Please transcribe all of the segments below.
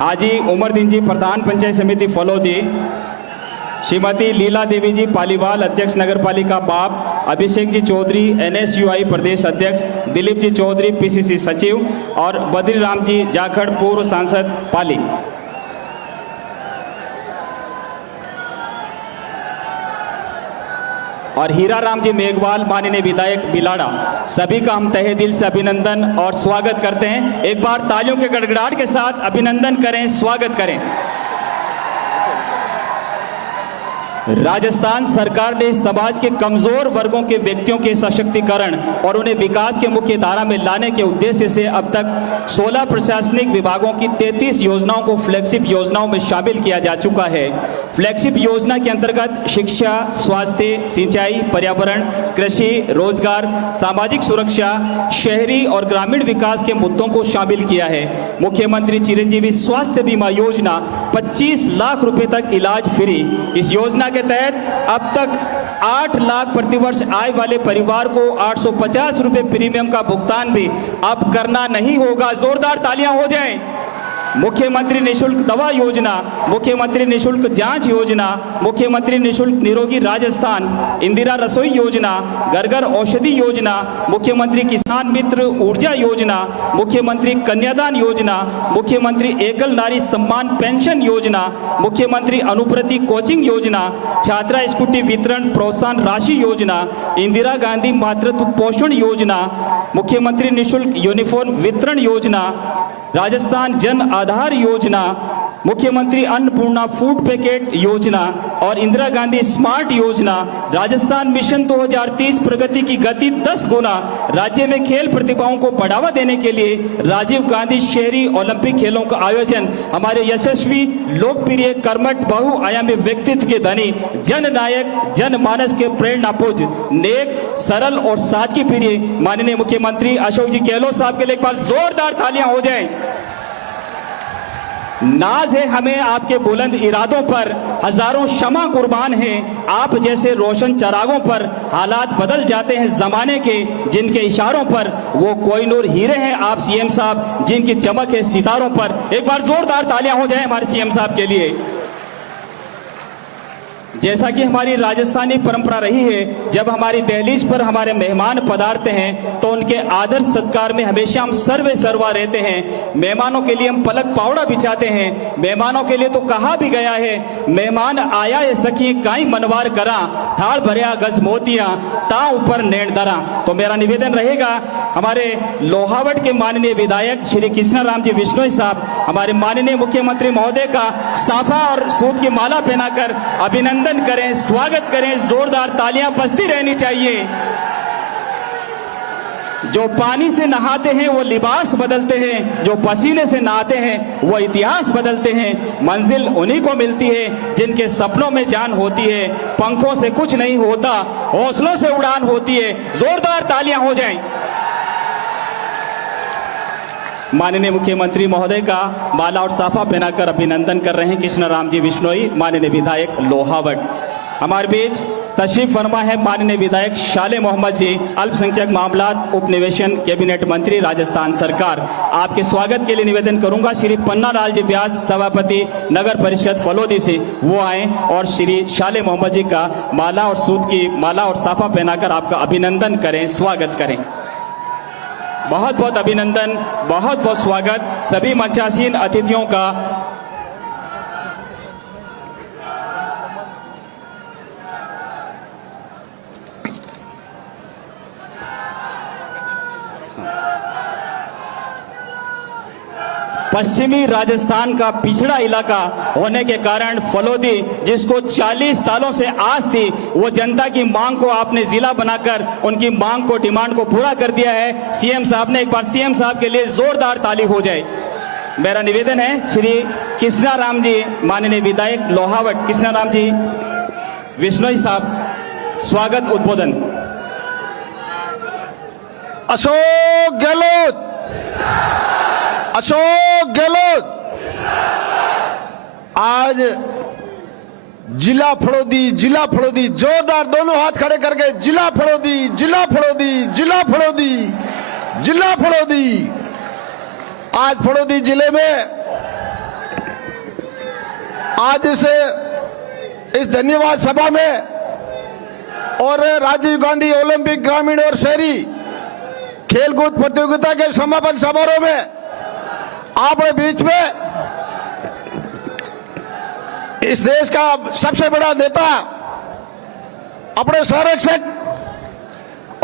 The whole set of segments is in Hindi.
हाजी उमरदीन जी प्रधान पंचायत समिति फलोदी, श्रीमती लीला देवी जी पालीवाल अध्यक्ष नगर पालिका बाप, अभिषेक जी चौधरी NSUI प्रदेश अध्यक्ष, दिलीप जी चौधरी PCC सचिव और बद्री राम जी जाखड़ पूर्व सांसद पाली। और हीरा राम जी मेघवाल माननीय विधायक बिलाड़ा, सभी का हम तहे दिल से अभिनंदन और स्वागत करते हैं। एक बार तालियों के गड़गड़ाहट के साथ अभिनंदन करें, स्वागत करें। राजस्थान सरकार ने समाज के कमजोर वर्गों के व्यक्तियों के सशक्तिकरण और उन्हें विकास के मुख्य धारा में लाने के उद्देश्य से अब तक 16 प्रशासनिक विभागों की 33 योजनाओं को फ्लैगशिप योजनाओं में शामिल किया जा चुका है। फ्लैगशिप योजना के अंतर्गत शिक्षा, स्वास्थ्य, सिंचाई, पर्यावरण, कृषि, रोजगार, सामाजिक सुरक्षा, शहरी और ग्रामीण विकास के मुद्दों को शामिल किया है। मुख्यमंत्री चिरंजीवी स्वास्थ्य बीमा योजना 25 लाख रुपए तक इलाज फ्री। इस योजना के तहत अब तक 8 लाख प्रतिवर्ष आय वाले परिवार को 850 रुपए प्रीमियम का भुगतान भी अब करना नहीं होगा। जोरदार तालियां हो जाएं। मुख्यमंत्री निशुल्क दवा योजना, मुख्यमंत्री निशुल्क जांच योजना, मुख्यमंत्री निशुल्क निरोगी राजस्थान, इंदिरा रसोई योजना, घर घर औषधि योजना, मुख्यमंत्री किसान मित्र ऊर्जा योजना, मुख्यमंत्री कन्यादान योजना, मुख्यमंत्री एकल नारी सम्मान पेंशन योजना, मुख्यमंत्री अनुप्रति कोचिंग योजना, छात्रा स्कूटी वितरण प्रोत्साहन राशि योजना, इंदिरा गांधी मातृत्व पोषण योजना, मुख्यमंत्री निशुल्क यूनिफॉर्म वितरण योजना, राजस्थान जन आधार योजना, मुख्यमंत्री अन्नपूर्णा फूड पैकेट योजना और इंदिरा गांधी स्मार्ट योजना, राजस्थान मिशन 2030 प्रगति की गति 10 गुना, राज्य में खेल प्रतिभाओं को बढ़ावा देने के लिए राजीव गांधी शहरी ओलंपिक खेलों का आयोजन, हमारे यशस्वी लोकप्रिय कर्मठ बहुआयामी व्यक्तित्व के धनी जननायक जनमानस के प्रेरणा पुंज नेक सरल और सादगी प्रिय माननीय मुख्यमंत्री अशोक जी गहलोत साहब के लिए एक बार जोरदार तालियां हो जाएं। नाज है हमें आपके बुलंद इरादों पर, हजारों शमा कुर्बान हैं आप जैसे रोशन चरागों पर। हालात बदल जाते हैं जमाने के जिनके इशारों पर, वो कोहिनूर हीरे हैं आप CM साहब जिनकी चमक है सितारों पर। एक बार जोरदार तालियां हो जाएं हमारे CM साहब के लिए। जैसा कि हमारी राजस्थानी परंपरा रही है, जब हमारी दहलीज पर हमारे मेहमान पधारते हैं तो उनके आदर सत्कार में हमेशा हम सर्वे सर्वा रहते हैं। मेहमानों के लिए हम पलक पावड़ा बिछाते हैं। मेहमानों के लिए तो कहा भी गया है, मेहमान आया है सखी काई मनवार करा, थाल भरिया गज मोतियां ता ऊपर नैन दरा। तो मेरा निवेदन रहेगा हमारे लोहावट के माननीय विधायक श्री कृष्णा राम जी बिश्नोई साहब, हमारे माननीय मुख्यमंत्री महोदय का साफा और सूत की माला पहनाकर अभिनंदन करें, स्वागत करें। जोरदार तालियां बजती रहनी चाहिए। जो पानी से नहाते हैं वो लिबास बदलते हैं, जो पसीने से नहाते हैं वो इतिहास बदलते हैं। मंजिल उन्हीं को मिलती है जिनके सपनों में जान होती है। पंखों से कुछ नहीं होता, हौसलों से उड़ान होती है। जोरदार तालियां हो जाएं। माननीय मुख्यमंत्री महोदय का माला और साफा पहनाकर अभिनंदन कर रहे हैं कृष्ण राम जी बिश्नोई, माननीय विधायक लोहावट। हमारे बीच तशरीफ फरमा है माननीय विधायक शाले मोहम्मद जी, अल्पसंख्यक मामलात उप निवेशन कैबिनेट मंत्री राजस्थान सरकार। आपके स्वागत के लिए निवेदन करूंगा श्री पन्ना लाल जी व्यास सभापति नगर परिषद फलोदी से, वो आए और श्री शाले मोहम्मद जी का माला और सूत की माला और साफा पहनाकर आपका अभिनंदन करें, स्वागत करें। बहुत बहुत अभिनंदन, बहुत बहुत स्वागत सभी मंचासीन अतिथियों का। पश्चिमी राजस्थान का पिछड़ा इलाका होने के कारण फलोदी, जिसको 40 सालों से आस थी, वो जनता की मांग को आपने जिला बनाकर उनकी मांग को, डिमांड को पूरा कर दिया है CM साहब ने। एक बार CM साहब के लिए जोरदार ताली हो जाए। मेरा निवेदन है श्री कृष्णा राम जी माननीय विधायक लोहावट, कृष्णा राम जी बिश्नोई साहब, स्वागत उद्बोधन। अशोक गहलोत, अशोक गहलोत। आज जिला फड़ौदी जोरदार दोनों हाथ खड़े करके जिला फड़ौदी, जिला फड़ौदी, जिला फड़ौदी, जिला फड़ौदी। आज फड़ौदी जिले में आज इस धन्यवाद सभा में और राजीव गांधी ओलंपिक ग्रामीण और शहरी खेलकूद प्रतियोगिता के समापन समारोह में आपके बीच में इस देश का सबसे बड़ा नेता, अपने संरक्षक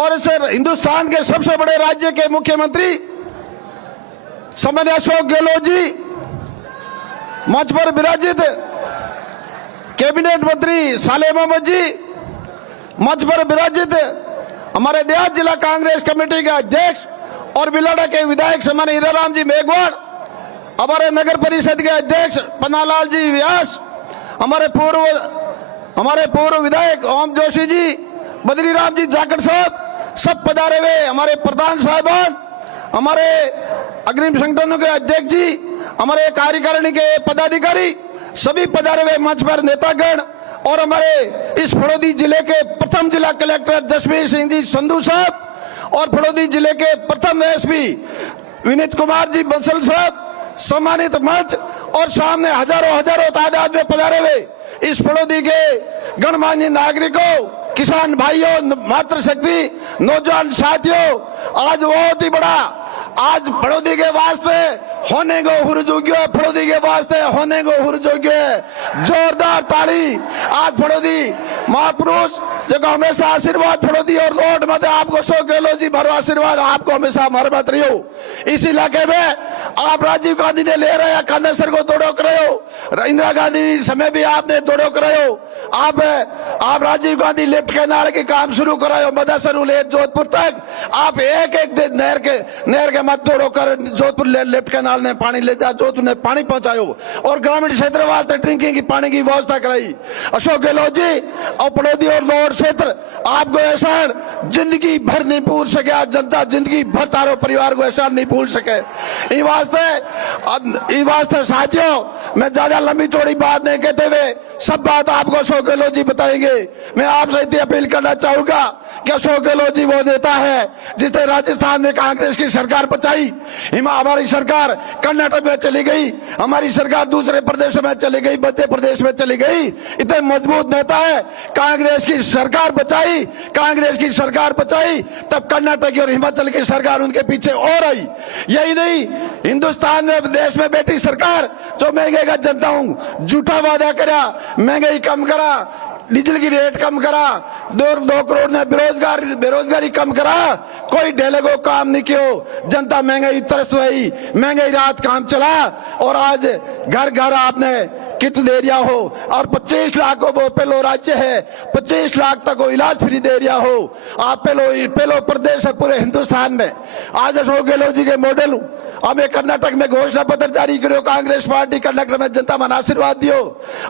और इस हिंदुस्तान के सबसे बड़े राज्य के मुख्यमंत्री सम्मान्य अशोक गहलोत जी, मंच पर विराजित कैबिनेट मंत्री सालेह मोहम्मद जी, मंच पर विराजित हमारे देहात जिला कांग्रेस कमेटी के अध्यक्ष और बिलाड़ा के विधायक सम्मान्य हीराराम जी मेघवाल, हमारे नगर परिषद के अध्यक्ष पन्नालाल जी व्यास, हमारे पूर्व विधायक ओम जोशी जी, बद्रीराम जी जाखड़ साहब, सब पधारे हुए हमारे प्रधान साहबान, हमारे अग्रिम संगठनों के अध्यक्ष जी, हमारे कार्यकारिणी के पदाधिकारी, सभी पधारे हुए मंच पर नेतागण और हमारे इस फड़ौदी जिले के प्रथम जिला कलेक्टर जसवीर सिंह जी संधू साहब और फड़ौदी जिले के प्रथम एसपी विनीत कुमार जी बंसल साहब, सम्मानित मंच और सामने हजारों तादाद में पधारे हुए इस फड़ौदी के गणमान्य नागरिकों, किसान भाइयों, मातृशक्ति, नौजवान साथियों, आज बहुत ही बड़ा आज फड़ौदी के वास्ते होने को हुरजोग्य है, फड़ौदी के वास्ते होने को हुरजोग्य है। जोरदार ताली आज फड़ौदी महापुरुष जगह हमेशा आशीर्वाद फड़ौदी और लौट मत आपको अशोक गहलोत जी भरो आशीर्वाद आपको हमेशा मरमत रही हो। इस इलाके में आप राजीव गांधी ने ले रहे हैं कंधे सर को दौड़ो करे हो, इंदिरा गांधी समय भी आपने दौड़ो करे हो, आप राजीव गांधी लिफ्ट कैनाल के काम शुरू कराए हो, मदसर ले जोधपुर तक आप एक दिन नहर के मत तोड़ो कर जोधपुर लिफ्ट कैनाल ने पानी ले जा, जोधपुर ने पानी पहुंचायो और ग्रामीण क्षेत्र वास्ते ड्रिंकिंग की पानी की व्यवस्था कराई। अशोक गहलोत जी और फड़ौदी और लोअर क्षेत्र आपको एहसान जिंदगी भर नहीं भूल सके, जनता जिंदगी भर तारो परिवार को एहसान नहीं भूल सके। इस वास्ते साथियों मैं ज्यादा लंबी चौड़ी बात नहीं कहते हुए सब बात आपको अशोक गहलोत जी बताएंगे। मैं आपसे इतनी अपील करना चाहूंगा कि अशोक गहलोत जी वो नेता है जिसने राजस्थान में कांग्रेस की सरकार बचाई, हमारी सरकार कर्नाटक में चली गई, हमारी सरकार दूसरे प्रदेशों में चली गई, मध्य प्रदेश में चली गई। इतने मजबूत नेता है, कांग्रेस की सरकार बचाई, कांग्रेस की सरकार बचाई, तब कर्नाटक और हिमाचल की सरकार उनके पीछे और आई। यही नहीं, हिंदुस्तान में देश में बैठी सरकार जो महंगे का जनता हूं झूठा वादा करा, महंगाई कम करा, डीजल की रेट कम करा, 2 करोड़ ने बेरोजगारी कम करा, कोई ढेले को काम नहीं किया, जनता महंगाई तरस हुई, महंगाई रात काम चला और आज घर घर आपने किट दे दिया हो और 25 लाख को वो पहलो राज्य है, 25 लाख तक को इलाज फ्री दे दिया हो। आप पहलो प्रदेश है पूरे हिंदुस्तान में। आज अशोक गहलोत जी के मॉडल हमें कर्नाटक में घोषणा पत्र जारी करो, कांग्रेस पार्टी कर्नाटक में जनता मन आशीर्वाद दियो।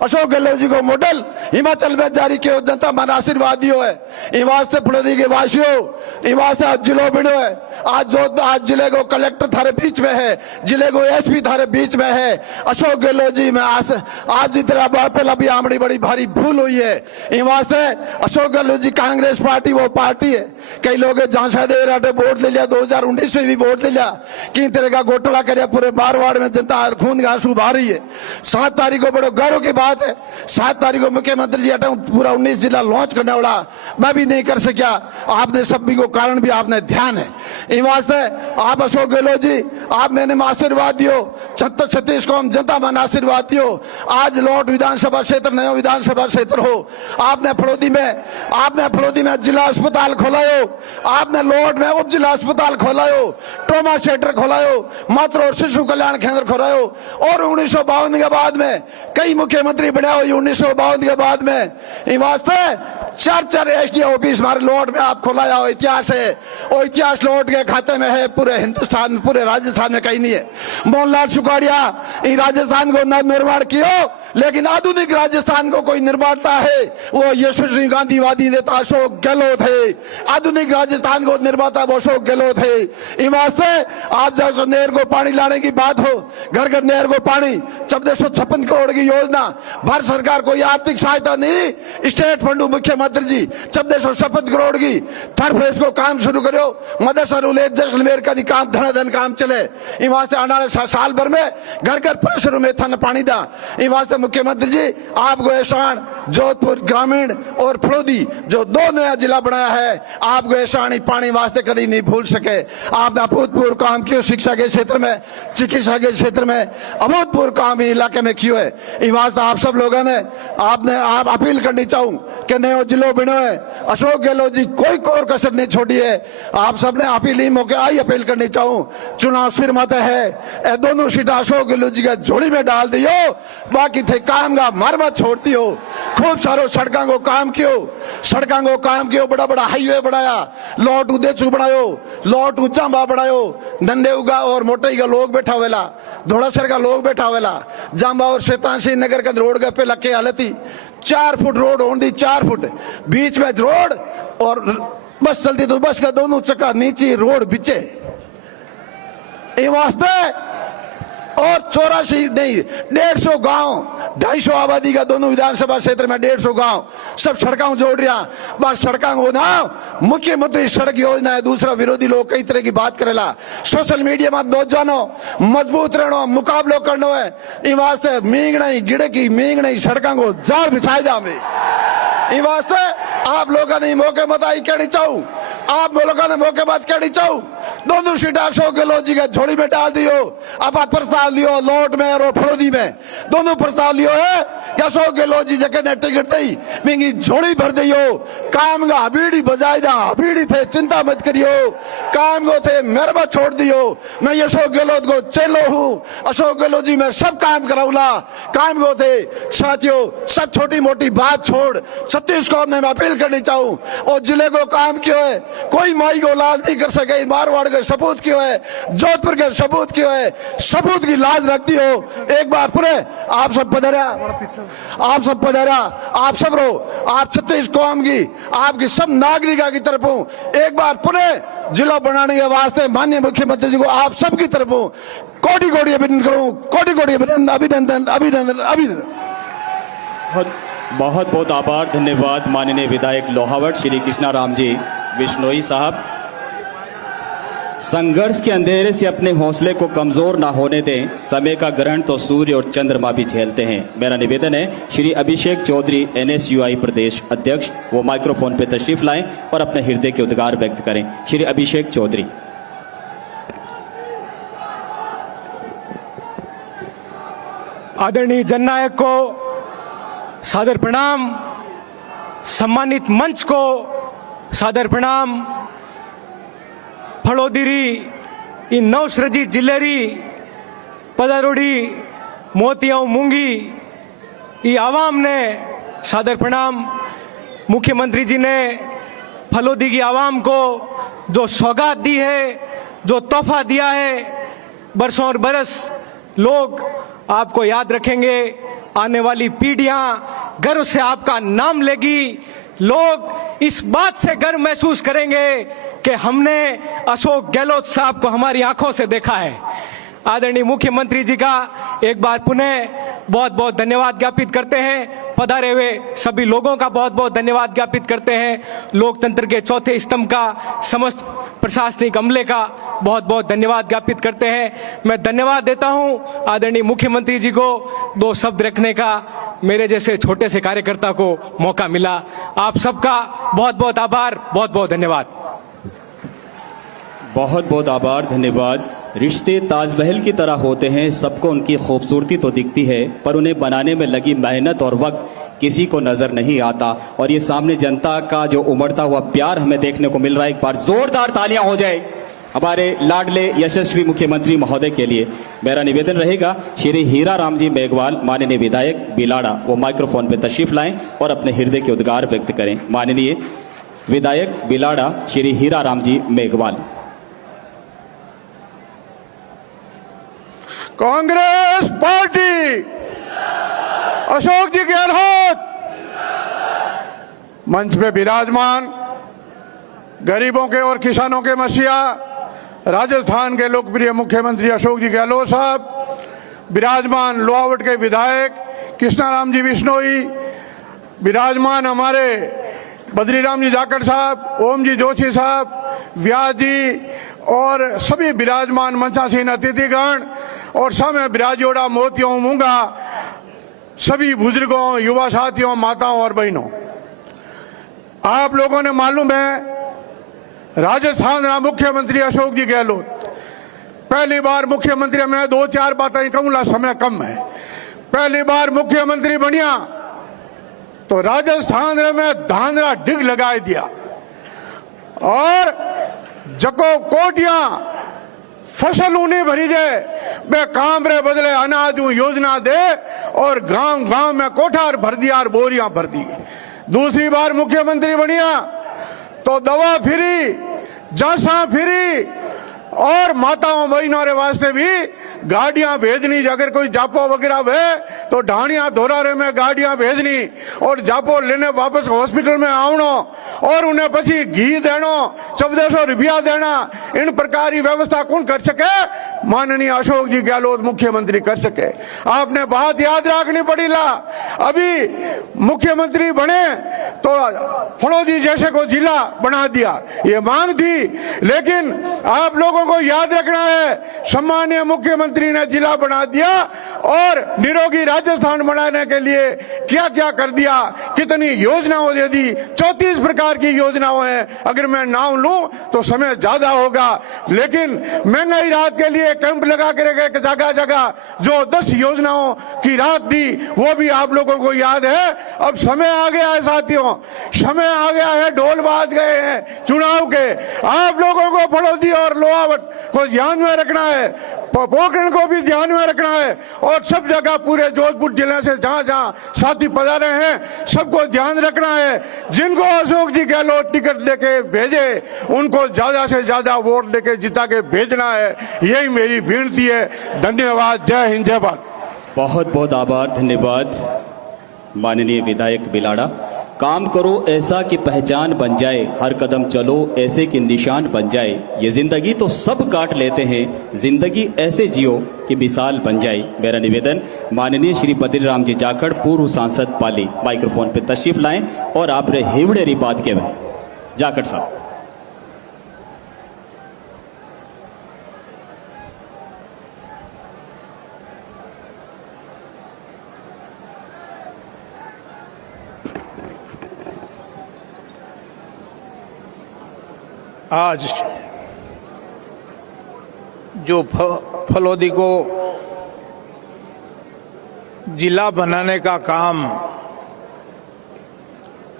अशोक गहलोत जी को मॉडल हिमाचल में जारी किया, जनता मन आशीर्वाद दियो है। इन वास्ते फड़ौदी के वासियों, इन वास्ते आज जिलो बिड़ो है, आज जिले को कलेक्टर थारे बीच में है, जिले को एसपी थारे बीच में है। अशोक गहलोत जी में आप जी तरह पहला भी आमड़ी बड़ी भारी भूल हुई है। इन वास्ते अशोक गहलोत जी कांग्रेस पार्टी वो पार्टी है, कई लोग झांसा दे रहे वोट ले लिया, 2019 में भी वोट ले लिया, किन तरह का घोटाला करे पूरे मारवाड़ में जनता खून का आंसू बहा रही है। 7 तारीख को बड़े गौरव की बात है, 7 तारीख को मुख्यमंत्री जी हटा पूरा 19 जिला लॉन्च करने वाला, मैं भी नहीं कर सका, आपने सभी को कारण भी आपने ध्यान है। इन वास्ते आप अशोक गहलोत जी आप मैंने आशीर्वाद दियो, 36 को हम जनता मन आशीर्वाद दियो। आज लौट विधानसभा क्षेत्र नया विधानसभा क्षेत्र हो, आपने फड़ौदी में जिला अस्पताल खोलायो, आपने लौट में उप जिला अस्पताल खोलायो, ट्रॉमा सेंटर खोलायो, मातृ और शिशु कल्याण केंद्र खोलायो और 1952 के बाद में कई मुख्यमंत्री बने हुए 1952 के बाद में। इन वास्ते 4 एसडी ऑफिस हमारे लौट में आप खोलाया हो, इतिहास है, और इतिहास लौट के खाते में है पूरे हिंदुस्तान में, पूरे राजस्थान में कहीं नहीं है। मोहनलाल सुखाड़िया इन राजस्थान को न निर्माण किया, लेकिन आधुनिक राजस्थान को कोई निर्माता है वो यशस्वी गांधीवादी नेता अशोक गहलोत है। आधुनिक राजस्थान को निर्माता वो अशोक गहलोत है। इन वास्ते आप जैसे नहर को पानी लाने की बात हो, घर घर नहर को पानी 1456 करोड़ की योजना, भारत सरकार कोई आर्थिक सहायता नहीं, स्टेट फंड मुख्यमंत्री जी 1456 करोड़ की थर फेस को काम शुरू करो, मदरसा रूले जगमेर का काम धनाधन काम चले। इन वास्ते आने वाले साल भर में घर घर प्रेशर में थन पानी दा। इन वास्ते मुख्यमंत्री जी आपको एहसान जोधपुर ग्रामीण और फलोदी जो 2 नया जिला बनाया है, आपको एहसान पानी वास्ते कभी नहीं भूल सके। आपने अभूतपूर्व काम किया शिक्षा के क्षेत्र में, चिकित्सा के क्षेत्र में अभूतपूर्व काम इलाके में किए है। इस वास्ते आप सब लोगों ने आप अपील करनी चाहूं कि नयो जिलो बनो है, अशोक गहलोत जी कोई कोर कसर नहीं छोड़ी है। आप सब ने अपील ही मौके आई अपील करनी चाहूं, चुनाव सिर मत है, ए दोनों सीटा अशोक गहलोत जी के झोली में डाल दियो, बाकी थे काम का मर मत छोड़ती हो। खूब सारो सड़कों को काम कियो, बड़ा बड़ा हाईवे बनाया, लौट उदेचू बनायो, लौट ऊंचा बनायो, नंदेउगा और मोटई का लोग बैठा हुएला, धोड़ासर का लोग बैठा हुएला, जांबा और शैतानसी नगर का रोड का पे लगे हालती 4 फुट रोड होंगी, 4 फुट बीच में रोड और बस चलती तो बस का दोनों चक्का नीचे रोड बिचे। ये वास्ते और 84 नहीं 150 गांव 250 आबादी का दोनों विधानसभा क्षेत्र में 150 गांव सब सड़कों जोड़ रहा। बस सड़कों को ना मुख्यमंत्री सड़क योजना है, दूसरा विरोधी लोग कई तरह की बात करेला। सोशल मीडिया में दो जानो मजबूत रहनो, मुकाबलो करनो है। इन वास्ते मींगनाई गिड़े की मींगनाई सड़कों को जाल बिछाए जावे। इन वास्ते आप लोगों ने मौके मत आई कहनी चाहूं, आप लोगों ने मौके बात कहनी चाहूं, दोनों सीटा अशोक गहलोत जी के झोली में डाल दियो। अब आप प्रस्ताव लियो लौट में और फलोदी में दोनों प्रस्ताव लियो है कि अशोक गहलोत जी जगह ने टिकट दी महंगी झोली भर दियो, काम का हबीड़ी बजाय दा, हबीड़ी थे चिंता मत करियो, काम को थे मेहरबा छोड़ दियो। मैं अशोक गहलोत को चेलो हूँ, अशोक गहलोत जी मैं सब काम कराऊला, काम को थे साथियों सब छोटी मोटी बात छोड़ छत्तीसगढ़ में मैं अपील करनी चाहूं और जिले को काम क्यों है, कोई माई को लाल नहीं कर सके, मारवाड़ के सबूत क्यों है, जोधपुर के सबूत क्यों है, सबूत की लाज रखती हो। एक बार पूरे आप सब पधारा, आप सब रो, आप छत्तीस कौम की आपकी सब नागरिका की तरफ हूं। एक बार पूरे जिला बनाने के वास्ते माननीय मुख्यमंत्री जी को आप सबकी तरफ हूं कोटि कोटि अभिनंदन करूं, कोटि कोटि अभिनंदन अभिनंदन अभिनंदन। बहुत बहुत आभार, धन्यवाद माननीय विधायक लोहावट श्री कृष्णा राम जी बिश्नोई साहब। संघर्ष के अंधेरे से अपने हौसले को कमजोर ना होने दें, समय का ग्रहण तो सूर्य और चंद्रमा भी झेलते हैं। मेरा निवेदन है श्री अभिषेक चौधरी NSUI प्रदेश अध्यक्ष वो माइक्रोफोन पे तशरीफ लाएं और अपने हृदय के उद्गार व्यक्त करें। श्री अभिषेक चौधरी। आदरणीय जननायक को सादर प्रणाम, सम्मानित मंच को सादर प्रणाम। फलोदीरी ई नौसरजी जिलेरी पदारोड़ी मोतियाऊ मूंगी ई आवाम ने सादर प्रणाम। मुख्यमंत्री जी ने फलोदी की आवाम को जो सौगात दी है, जो तोहफा दिया है, बरसों और बरस लोग आपको याद रखेंगे, आने वाली पीढ़ियां गर्व से आपका नाम लेगी, लोग इस बात से गर्व महसूस करेंगे कि हमने अशोक गहलोत साहब को हमारी आंखों से देखा है। आदरणीय मुख्यमंत्री जी का एक बार पुनः बहुत बहुत धन्यवाद ज्ञापित करते हैं। पधारे हुए सभी लोगों का बहुत बहुत धन्यवाद ज्ञापित करते हैं। लोकतंत्र के चौथे स्तंभ का समस्त प्रशासनिक अमले का बहुत बहुत धन्यवाद ज्ञापित करते हैं। मैं धन्यवाद देता हूं आदरणीय मुख्यमंत्री जी को 2 शब्द रखने का मेरे जैसे छोटे से कार्यकर्ता को मौका मिला। आप सबका बहुत बहुत आभार, बहुत बहुत धन्यवाद। बहुत बहुत आभार, धन्यवाद। रिश्ते ताजमहल की तरह होते हैं, सबको उनकी खूबसूरती तो दिखती है पर उन्हें बनाने में लगी मेहनत और वक्त किसी को नजर नहीं आता। और ये सामने जनता का जो उमड़ता हुआ प्यार हमें देखने को मिल रहा है, एक बार जोरदार तालियां हो जाए हमारे लाडले यशस्वी मुख्यमंत्री महोदय के लिए। मेरा निवेदन रहेगा श्री हीरा राम जी मेघवाल माननीय विधायक बिलाड़ा वो माइक्रोफोन पे तशरीफ लाएं और अपने हृदय के उद्गार व्यक्त करें। माननीय विधायक बिलाड़ा श्री हीरा राम जी मेघवाल। कांग्रेस पार्टी, अशोक जी गहलोत मंच पे विराजमान, गरीबों के और किसानों के मसीहा राजस्थान के लोकप्रिय मुख्यमंत्री अशोक जी गहलोत साहब, विराजमान लोहावट के विधायक कृष्णाराम जी बिश्नोई, विराजमान हमारे बद्रीराम जी जाखड़ साहब, ओम जी जोशी साहब, व्यास जी और सभी विराजमान मंचासीन अतिथिगण और समय विराजोड़ा मोतियों मूंगा, सभी बुजुर्गों, युवा साथियों, माताओं और बहनों, आप लोगों ने मालूम है राजस्थान का मुख्यमंत्री अशोक जी गहलोत पहली बार मुख्यमंत्री, मैं 2-4 बातें कहूंगा, समय कम है, पहली बार मुख्यमंत्री बनिया तो राजस्थान में धांधरा डिग लगा दिया और जको कोटियां फसल उन्हें भरी जाए वे काम रे बदले अनाज योजना दे और गांव गांव में कोठार भर दिया और बोरियां भर दी। दूसरी बार मुख्यमंत्री बनिया तो दवा फ्री, जांचा फ्री और माताओं बहनों रे वास्ते भी गाड़ियां भेजनी, अगर कोई जापो वगैरह वे तो ढाणिया धोरारे में गाड़ियां भेजनी और जापो लेने वापस हॉस्पिटल में आवनो और उन्हें पछी घी देनो, 1400 रुपया देना, इन प्रकार की व्यवस्था कौन कर सके? माननीय अशोक जी गहलोत मुख्यमंत्री कर सके। आपने बात याद रखनी पड़ी ला, अभी मुख्यमंत्री बने तो फड़ौदी जैसे को जिला बना दिया, ये मांग थी, लेकिन आप लोगों को याद रखना है सम्मानीय मुख्यमंत्री ने जिला बना दिया और निरोगी राजस्थान बनाने के लिए क्या क्या कर दिया, कितनी योजनाओं दे दी, 34 प्रकार की योजनाओं हैं, अगर मैं नाम लूं तो समय ज्यादा होगा, लेकिन महंगाई राहत के लिए कैंप लगा कर जगह जगह जो 10 योजनाओं की राहत दी वो भी आप लोगों को याद है। अब समय आ गया है साथियों, समय आ गया है, ढोल बाज गए हैं चुनाव के, आप लोगों को फड़ौदी और लोहावट को ध्यान में रखना है, पोखरण को भी ध्यान में रखना है और सब जगह पूरे जोधपुर जिले से जहां जहां साथी पधारे हैं सबको ध्यान रखना है। जिनको अशोक जी गहलोत टिकट देके भेजे उनको ज्यादा से ज्यादा वोट देके जिता के भेजना है, यही मेरी विनती है। धन्यवाद। जय हिंद, जय भारत। बहुत बहुत आभार, धन्यवाद माननीय विधायक बिलाड़ा। काम करो ऐसा कि पहचान बन जाए, हर कदम चलो ऐसे कि निशान बन जाए, ये जिंदगी तो सब काट लेते हैं, जिंदगी ऐसे जियो कि मिसाल बन जाए। मेरा निवेदन माननीय श्री बद्रीराम जी जाखड़ पूर्व सांसद पाली माइक्रोफोन पे तशरीफ लाएं और आप रे हिवड़े री बात के जाखड़ साहब। आज जो फलौदी को जिला बनाने का काम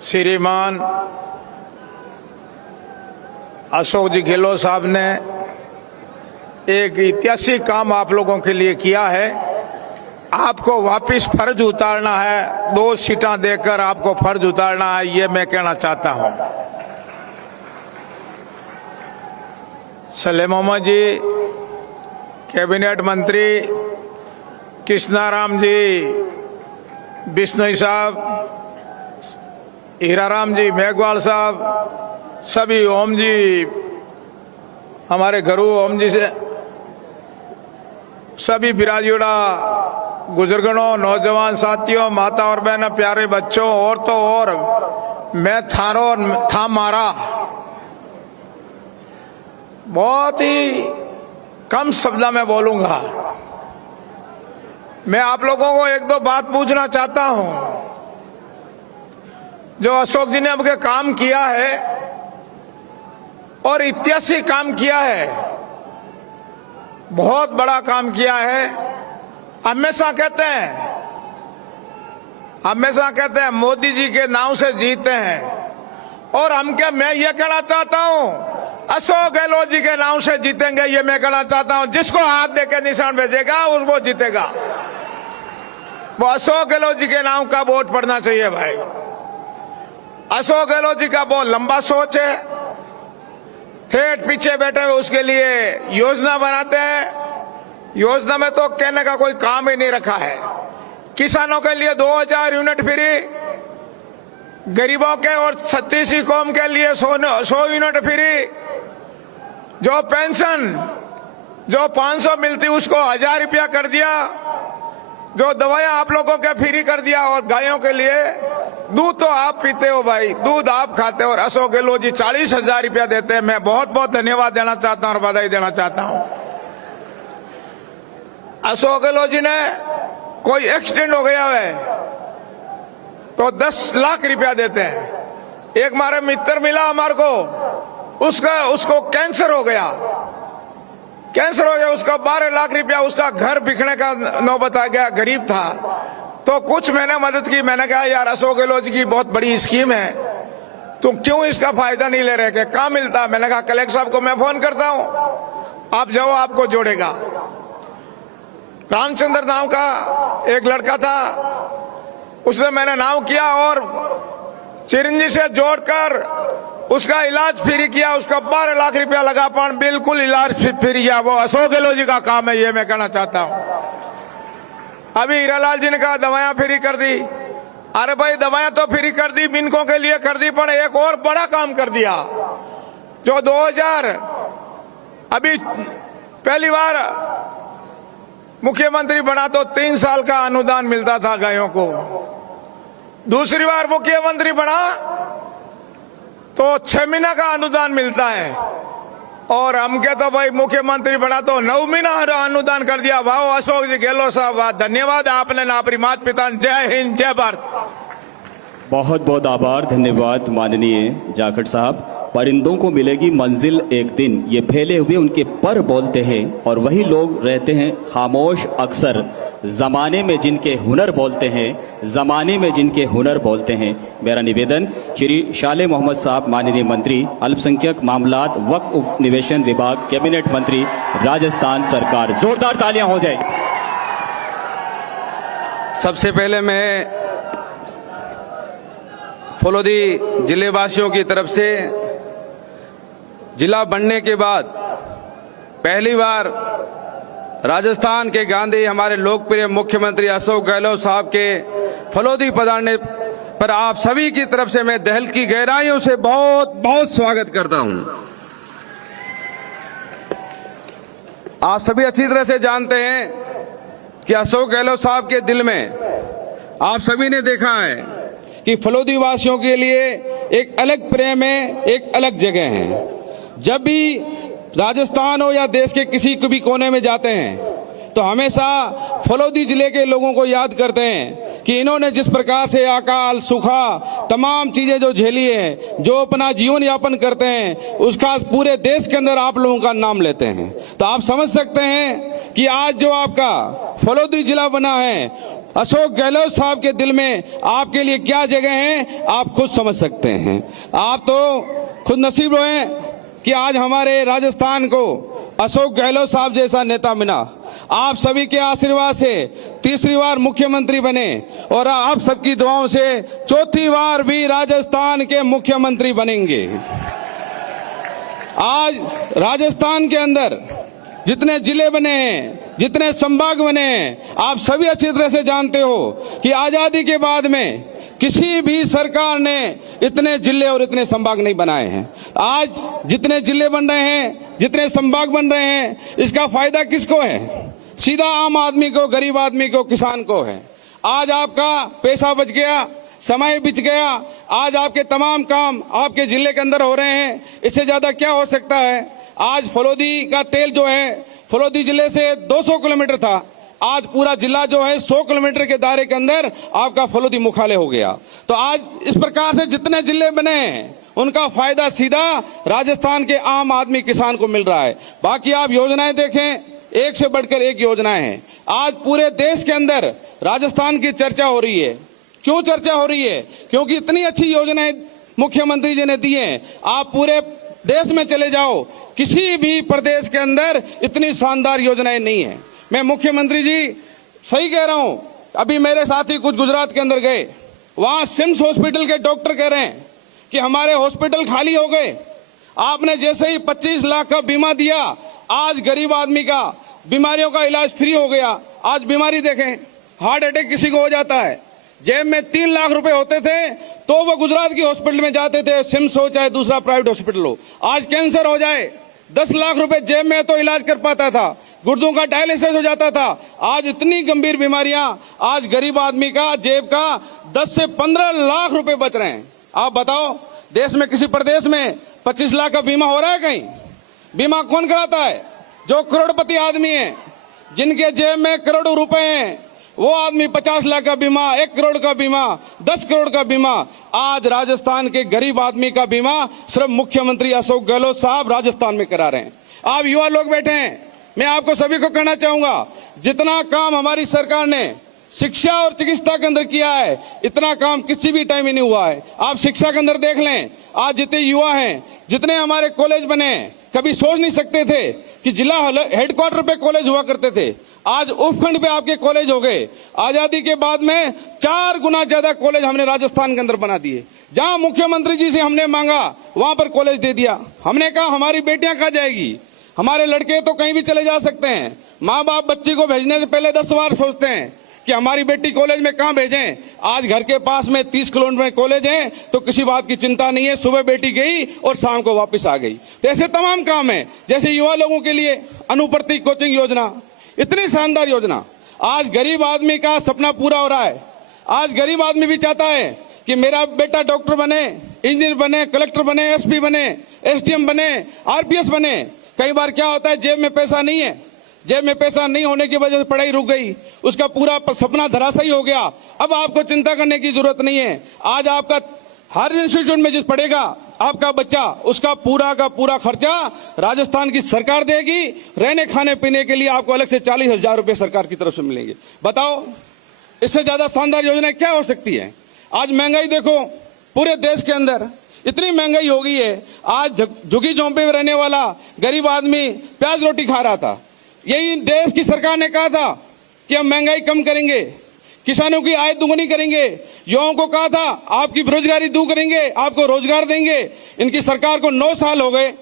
श्रीमान अशोक जी गहलोत साहब ने एक ऐतिहासिक काम आप लोगों के लिए किया है, आपको वापस फर्ज उतारना है, 2 सीटें देकर आपको फर्ज उतारना है, ये मैं कहना चाहता हूं। सलेम मोहम्मद जी, कैबिनेट मंत्री कृष्णाराम जी बिश्नोई साहब, हीराराम जी मेघवाल साहब, सभी ओम जी, हमारे गुरु ओम जी से सभी बिराजोड़ा गुजरगणों, नौजवान साथियों, माता और बहनों, प्यारे बच्चों, और तो और मैं थारो और था मारा, बहुत ही कम शब्द में बोलूंगा। मैं आप लोगों को 1-2 बात पूछना चाहता हूं। जो अशोक जी ने अब के काम किया है और ऐतिहासिक काम किया है, बहुत बड़ा काम किया है। हमेशा कहते हैं मोदी जी के नाम से जीते हैं, और मैं ये कहना चाहता हूं अशोक गहलोत जी के नाम से जीतेंगे, ये मैं कहना चाहता हूं। जिसको हाथ देके निशान भेजेगा वो जीतेगा। वो अशोक गहलोत जी के नाम का वोट पड़ना चाहिए भाई। अशोक गहलोत जी का बहुत लंबा सोच है, ठेठ पीछे बैठे हुए उसके लिए योजना बनाते हैं। योजना में तो कहने का कोई काम ही नहीं रखा है। किसानों के लिए 2000 यूनिट फ्री, गरीबों के और 36 कौम के लिए 100 यूनिट फ्री, जो पेंशन जो 500 मिलती उसको 1000 रुपया कर दिया, जो दवाइयां आप लोगों के फ्री कर दिया, और गायों के लिए दूध तो आप पीते हो भाई, दूध आप खाते हो, और अशोक गहलोत जी 40,000 रुपया देते हैं। मैं बहुत बहुत धन्यवाद देना चाहता हूं और बधाई देना चाहता हूं। अशोक गहलोत जी ने कोई एक्सीडेंट हो गया है तो 10 लाख रुपया देते हैं। एक हमारे मित्र मिला हमारे को, उसको कैंसर हो गया, उसका 12 लाख रुपया, उसका घर बिकने का नौबत आ गया, गरीब था, तो कुछ मैंने मदद की। मैंने कहा यार अशोक गहलोत जी की बहुत बड़ी स्कीम है, तुम क्यों इसका फायदा नहीं ले रहे, कि कहाँ मिलता? मैंने कहा कलेक्टर साहब को मैं फोन करता हूं, आप जाओ, आपको जोड़ेगा। रामचंद्र नाम का एक लड़का था, उससे मैंने नाम किया और चिरंजी से जोड़कर उसका इलाज फ्री किया। उसका 12 लाख रुपया लगा, पर बिल्कुल इलाज फ्री किया। वो अशोक गहलोत जी का काम है, ये मैं कहना चाहता हूं। अभी हीरालाल जी ने कहा दवाइयां फ्री कर दी। अरे भाई दवाइयां तो फ्री कर दी, मिनकों के लिए कर दी, पर एक और बड़ा काम कर दिया। जो 2000 अभी पहली बार मुख्यमंत्री बना तो 3 साल का अनुदान मिलता था गायों को। दूसरी बार मुख्यमंत्री बना तो 6 महीना का अनुदान मिलता है, और हम के तो भाई मुख्यमंत्री बना तो 9 महीना अनुदान कर दिया। वाह अशोक जी गहलोत साहब, वाह, धन्यवाद आपने ना अपनी माता पिता। जय हिंद, जय भारत। बहुत बहुत आभार, धन्यवाद माननीय जाखड़ साहब। परिंदों को मिलेगी मंजिल एक दिन, ये फैले हुए उनके पर बोलते हैं, और वही लोग रहते हैं खामोश अक्सर। जमाने में जिनके हुनर बोलते हैं, जमाने में जिनके हुनर बोलते हैं। मेरा निवेदन श्री शाले मोहम्मद साहब, माननीय मंत्री अल्पसंख्यक मामलात वक्फ निवेशन विभाग, कैबिनेट मंत्री राजस्थान सरकार, जोरदार तालियां हो जाए। सबसे पहले मैं फलोदी जिले वासियों की तरफ से जिला बनने के बाद पहली बार राजस्थान के गांधी, हमारे लोकप्रिय मुख्यमंत्री अशोक गहलोत साहब के फलोदी पधारने पर आप सभी की तरफ से मैं दिल की गहराइयों से बहुत बहुत स्वागत करता हूं। आप सभी अच्छी तरह से जानते हैं कि अशोक गहलोत साहब के दिल में, आप सभी ने देखा है कि फलोदी वासियों के लिए एक अलग प्रेम है, एक अलग जगह है। जब भी राजस्थान हो या देश के किसी भी कोने में जाते हैं तो हमेशा फलोदी जिले के लोगों को याद करते हैं कि इन्होंने जिस प्रकार से अकाल, सूखा, तमाम चीजें जो झेली है, जो अपना जीवन यापन करते हैं, उसका पूरे देश के अंदर आप लोगों का नाम लेते हैं। तो आप समझ सकते हैं कि आज जो आपका फलोदी जिला बना है, अशोक गहलोत साहब के दिल में आपके लिए क्या जगह है, आप खुद समझ सकते हैं। आप तो खुद नसीब रहे कि आज हमारे राजस्थान को अशोक गहलोत साहब जैसा नेता मिला। आप सभी के आशीर्वाद से तीसरी बार मुख्यमंत्री बने, और आप सबकी दुआओं से चौथी बार भी राजस्थान के मुख्यमंत्री बनेंगे। आज राजस्थान के अंदर जितने जिले बने हैं, जितने संभाग बने हैं, आप सभी अच्छी तरह से जानते हो कि आजादी के बाद में किसी भी सरकार ने इतने जिले और इतने संभाग नहीं बनाए हैं। आज जितने जिले बन रहे हैं, जितने संभाग बन रहे हैं, इसका फायदा किसको है? सीधा आम आदमी को, गरीब आदमी को, किसान को है। आज आपका पैसा बच गया, समय बच गया, आज आपके तमाम काम आपके जिले के अंदर हो रहे हैं। इससे ज्यादा क्या हो सकता है? आज फलोदी का तेल जो है, फलोदी जिले से 200 किलोमीटर था, आज पूरा जिला जो है 100 किलोमीटर के दायरे के अंदर आपका फलोदी मुख्यालय हो गया। तो आज इस प्रकार से जितने जिले बने हैं, उनका फायदा सीधा राजस्थान के आम आदमी किसान को मिल रहा है। बाकी आप योजनाएं देखें, एक से बढ़कर एक योजनाएं हैं। आज पूरे देश के अंदर राजस्थान की चर्चा हो रही है। क्यों चर्चा हो रही है? क्योंकि इतनी अच्छी योजनाएं मुख्यमंत्री जी ने दी हैं। आप पूरे देश में चले जाओ, किसी भी प्रदेश के अंदर इतनी शानदार योजनाएं नहीं है। मैं मुख्यमंत्री जी सही कह रहा हूं, अभी मेरे साथी कुछ गुजरात के अंदर गए, वहां सिम्स हॉस्पिटल के डॉक्टर कह रहे हैं कि हमारे हॉस्पिटल खाली हो गए। आपने जैसे ही 25 लाख का बीमा दिया, आज गरीब आदमी का बीमारियों का इलाज फ्री हो गया। आज बीमारी देखें, हार्ट अटैक किसी को हो जाता है, जेब में 3 लाख रुपए होते थे तो वो गुजरात की हॉस्पिटल में जाते थे, सिम्स हो चाहे दूसरा प्राइवेट हॉस्पिटल हो। आज कैंसर हो जाए, 10 लाख रुपए जेब में तो इलाज कर पाता था, गुर्दों का डायलिसिस हो जाता था। आज इतनी गंभीर बीमारियां, आज गरीब आदमी का जेब का 10 से 15 लाख रुपए बच रहे हैं। आप बताओ, देश में किसी प्रदेश में 25 लाख का बीमा हो रहा है कहीं? बीमा कौन कराता है? जो करोड़पति आदमी है, जिनके जेब में करोड़ों रुपए हैं, वो आदमी 50 लाख का बीमा, 1 करोड़ का बीमा, 10 करोड़ का बीमा। आज राजस्थान के गरीब आदमी का बीमा सिर्फ मुख्यमंत्री अशोक गहलोत साहब राजस्थान में करा रहे हैं। आप युवा लोग बैठे हैं, मैं आपको सभी को कहना चाहूंगा, जितना काम हमारी सरकार ने शिक्षा और चिकित्सा के अंदर किया है, इतना काम किसी भी टाइम में नहीं हुआ है। आप शिक्षा के अंदर देख लें, आज जितने युवा हैं, जितने हमारे कॉलेज बने, कभी सोच नहीं सकते थे कि जिला हेडक्वार्टर पे कॉलेज हुआ करते थे, आज उपखंड पे आपके कॉलेज हो गए। आजादी के बाद में 4 गुना ज्यादा कॉलेज हमने राजस्थान के अंदर बना दिए। जहां मुख्यमंत्री जी से हमने मांगा, वहां पर कॉलेज दे दिया। हमने कहा हमारी बेटियां कहाँ जाएगी, हमारे लड़के तो कहीं भी चले जा सकते हैं। माँ बाप बच्ची को भेजने से पहले 10 बार सोचते हैं कि हमारी बेटी कॉलेज में कहां भेजें। आज घर के पास में 30 किलोमीटर में कॉलेज है, तो किसी बात की चिंता नहीं है। सुबह बेटी गई और शाम को वापस आ गई। तो ऐसे तमाम काम है। जैसे युवा लोगों के लिए अनुप्रति कोचिंग योजना, इतनी शानदार योजना। आज गरीब आदमी का सपना पूरा हो रहा है। आज गरीब आदमी भी चाहता है कि मेरा बेटा डॉक्टर बने, इंजीनियर बने, कलेक्टर बने, एसपी बने, एसडीएम बने, आरपीएस बने। कई बार क्या होता है, जेब में पैसा नहीं है, जेब में पैसा नहीं होने की वजह से पढ़ाई रुक गई, उसका पूरा सपना धराशायी हो गया। अब आपको चिंता करने की जरूरत नहीं है। आज आपका हर इंस्टीट्यूट में जिस पढ़ेगा आपका बच्चा, उसका पूरा का पूरा खर्चा राजस्थान की सरकार देगी। रहने खाने पीने के लिए आपको अलग से 40,000 रुपए सरकार की तरफ से मिलेंगे। बताओ, इससे ज्यादा शानदार योजना क्या हो सकती है? आज महंगाई देखो, पूरे देश के अंदर इतनी महंगाई हो गई है। आज झुग्गी झोंपड़े में रहने वाला गरीब आदमी प्याज रोटी खा रहा था। यही देश की सरकार ने कहा था कि हम महंगाई कम करेंगे, किसानों की आय दुगुनी करेंगे। युवाओं को कहा था आपकी बेरोजगारी दूर करेंगे, आपको रोजगार देंगे। इनकी सरकार को 9 साल हो गए।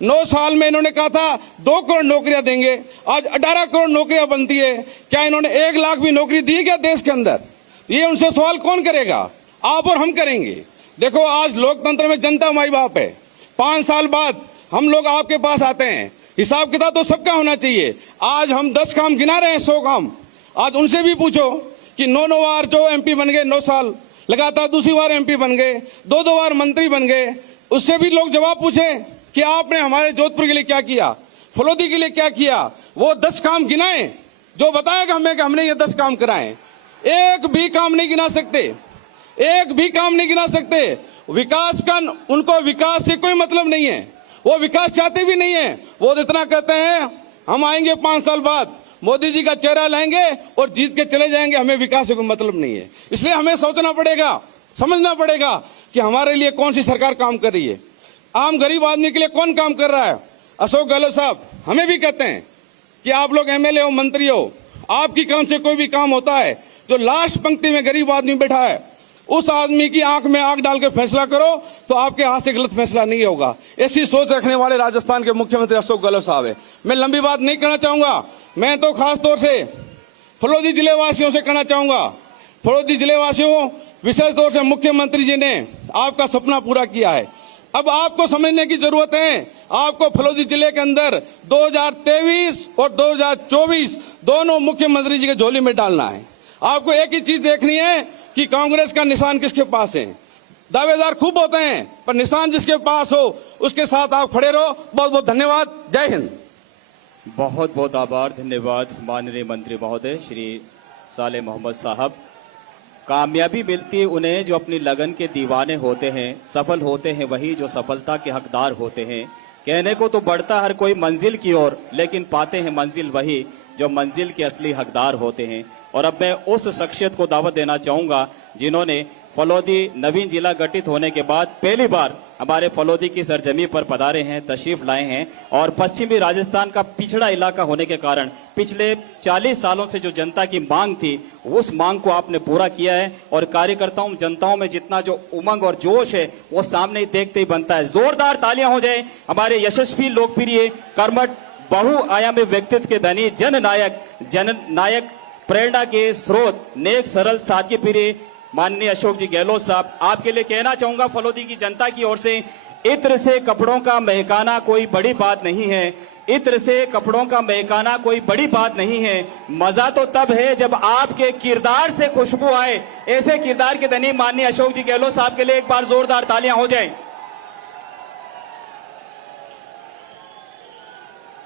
9 साल में इन्होंने कहा था 2 करोड़ नौकरियां देंगे। आज 18 करोड़ नौकरियां बनती है। क्या इन्होंने 1 लाख भी नौकरी दी क्या देश के अंदर? ये उनसे सवाल कौन करेगा? आप और हम करेंगे। देखो, आज लोकतंत्र में जनता माई बाप है। 5 साल बाद हम लोग आपके पास आते हैं। हिसाब किताब तो सबका होना चाहिए। आज हम 10 काम गिना रहे हैं, 100 काम। आज उनसे भी पूछो कि 9 बार जो एमपी बन गए, 9 साल लगातार दूसरी बार एमपी बन गए, 2 बार मंत्री बन गए, उससे भी लोग जवाब पूछे कि आपने हमारे जोधपुर के लिए क्या किया, फलोदी के लिए क्या किया। वो 10 काम गिनाए, जो बताएगा हमें कि हमने ये 10 काम कराए। एक भी काम नहीं गिना सकते, एक भी काम नहीं गिना सकते। विकास का उनको विकास से कोई मतलब नहीं है। वो विकास चाहते भी नहीं है। वो इतना कहते हैं हम आएंगे 5 साल बाद, मोदी जी का चेहरा लाएंगे और जीत के चले जाएंगे, हमें विकास से कोई मतलब नहीं है। इसलिए हमें सोचना पड़ेगा, समझना पड़ेगा कि हमारे लिए कौन सी सरकार काम कर रही है, आम गरीब आदमी के लिए कौन काम कर रहा है। अशोक गहलोत साहब हमें भी कहते हैं कि आप लोग एमएलए हो, मंत्री हो, आपकी कलम से कोई भी काम होता है, जो लास्ट पंक्ति में गरीब आदमी बैठा है, उस आदमी की आंख में आंख डाल के फैसला करो, तो आपके हाथ से गलत फैसला नहीं होगा। ऐसी सोच रखने वाले राजस्थान के मुख्यमंत्री अशोक गहलोत साहब है। मैं लंबी बात नहीं करना चाहूंगा। मैं तो खास तौर से फलोदी जिले वासियों से कहना चाहूंगा, फलोदी जिले वासियों, विशेष तौर से मुख्यमंत्री जी ने आपका सपना पूरा किया है। अब आपको समझने की जरूरत है। आपको फलोदी जिले के अंदर 2023 और 2024 दोनों मुख्यमंत्री जी के झोली में डालना है। आपको एक ही चीज देखनी है कि कांग्रेस का निशान किसके पास है। दावेदार खूब होते हैं, पर निशान जिसके पास हो उसके साथ आप खड़े रहो। बहुत बहुत धन्यवाद। जय हिंद। बहुत बहुत आभार, धन्यवाद माननीय मंत्री महोदय श्री साले मोहम्मद साहब। कामयाबी मिलती है उन्हें जो अपनी लगन के दीवाने होते हैं, सफल होते हैं वही जो सफलता के हकदार होते हैं। कहने को तो बढ़ता हर कोई मंजिल की ओर, लेकिन पाते हैं मंजिल वही जो मंजिल के असली हकदार होते हैं। और अब मैं उस शख्सियत को दावत देना चाहूंगा जिन्होंने फलोदी नवीन जिला गठित होने के बाद पहली बार हमारे फलोदी की सरजमी पर पधारे हैं, तशरीफ लाए हैं। और पश्चिमी राजस्थान का पिछड़ा इलाका होने के कारण पिछले 40 सालों से जो जनता की मांग थी, उस मांग को आपने पूरा किया है। और कार्यकर्ताओं, जनताओं में जितना जो उमंग और जोश है वो सामने देखते ही बनता है। जोरदार तालियां हो जाए हमारे यशस्वी, लोकप्रिय, कर्मठ, बहुआयामी व्यक्तित्व के धनी, जननायक, प्रेरणा के स्रोत, नेक, सरल, सादगी प्रिय माननीय अशोक जी गहलोत साहब। आपके लिए कहना चाहूंगा फलोदी की जनता की ओर से, इत्र से कपड़ों का महकाना कोई बड़ी बात नहीं है। इत्र से कपड़ों का महकाना कोई बड़ी बात नहीं है, मजा तो तब है जब आपके किरदार से खुशबू आए। ऐसे किरदार के धनी माननीय अशोक जी गहलोत साहब के लिए एक बार जोरदार तालियां हो जाएं।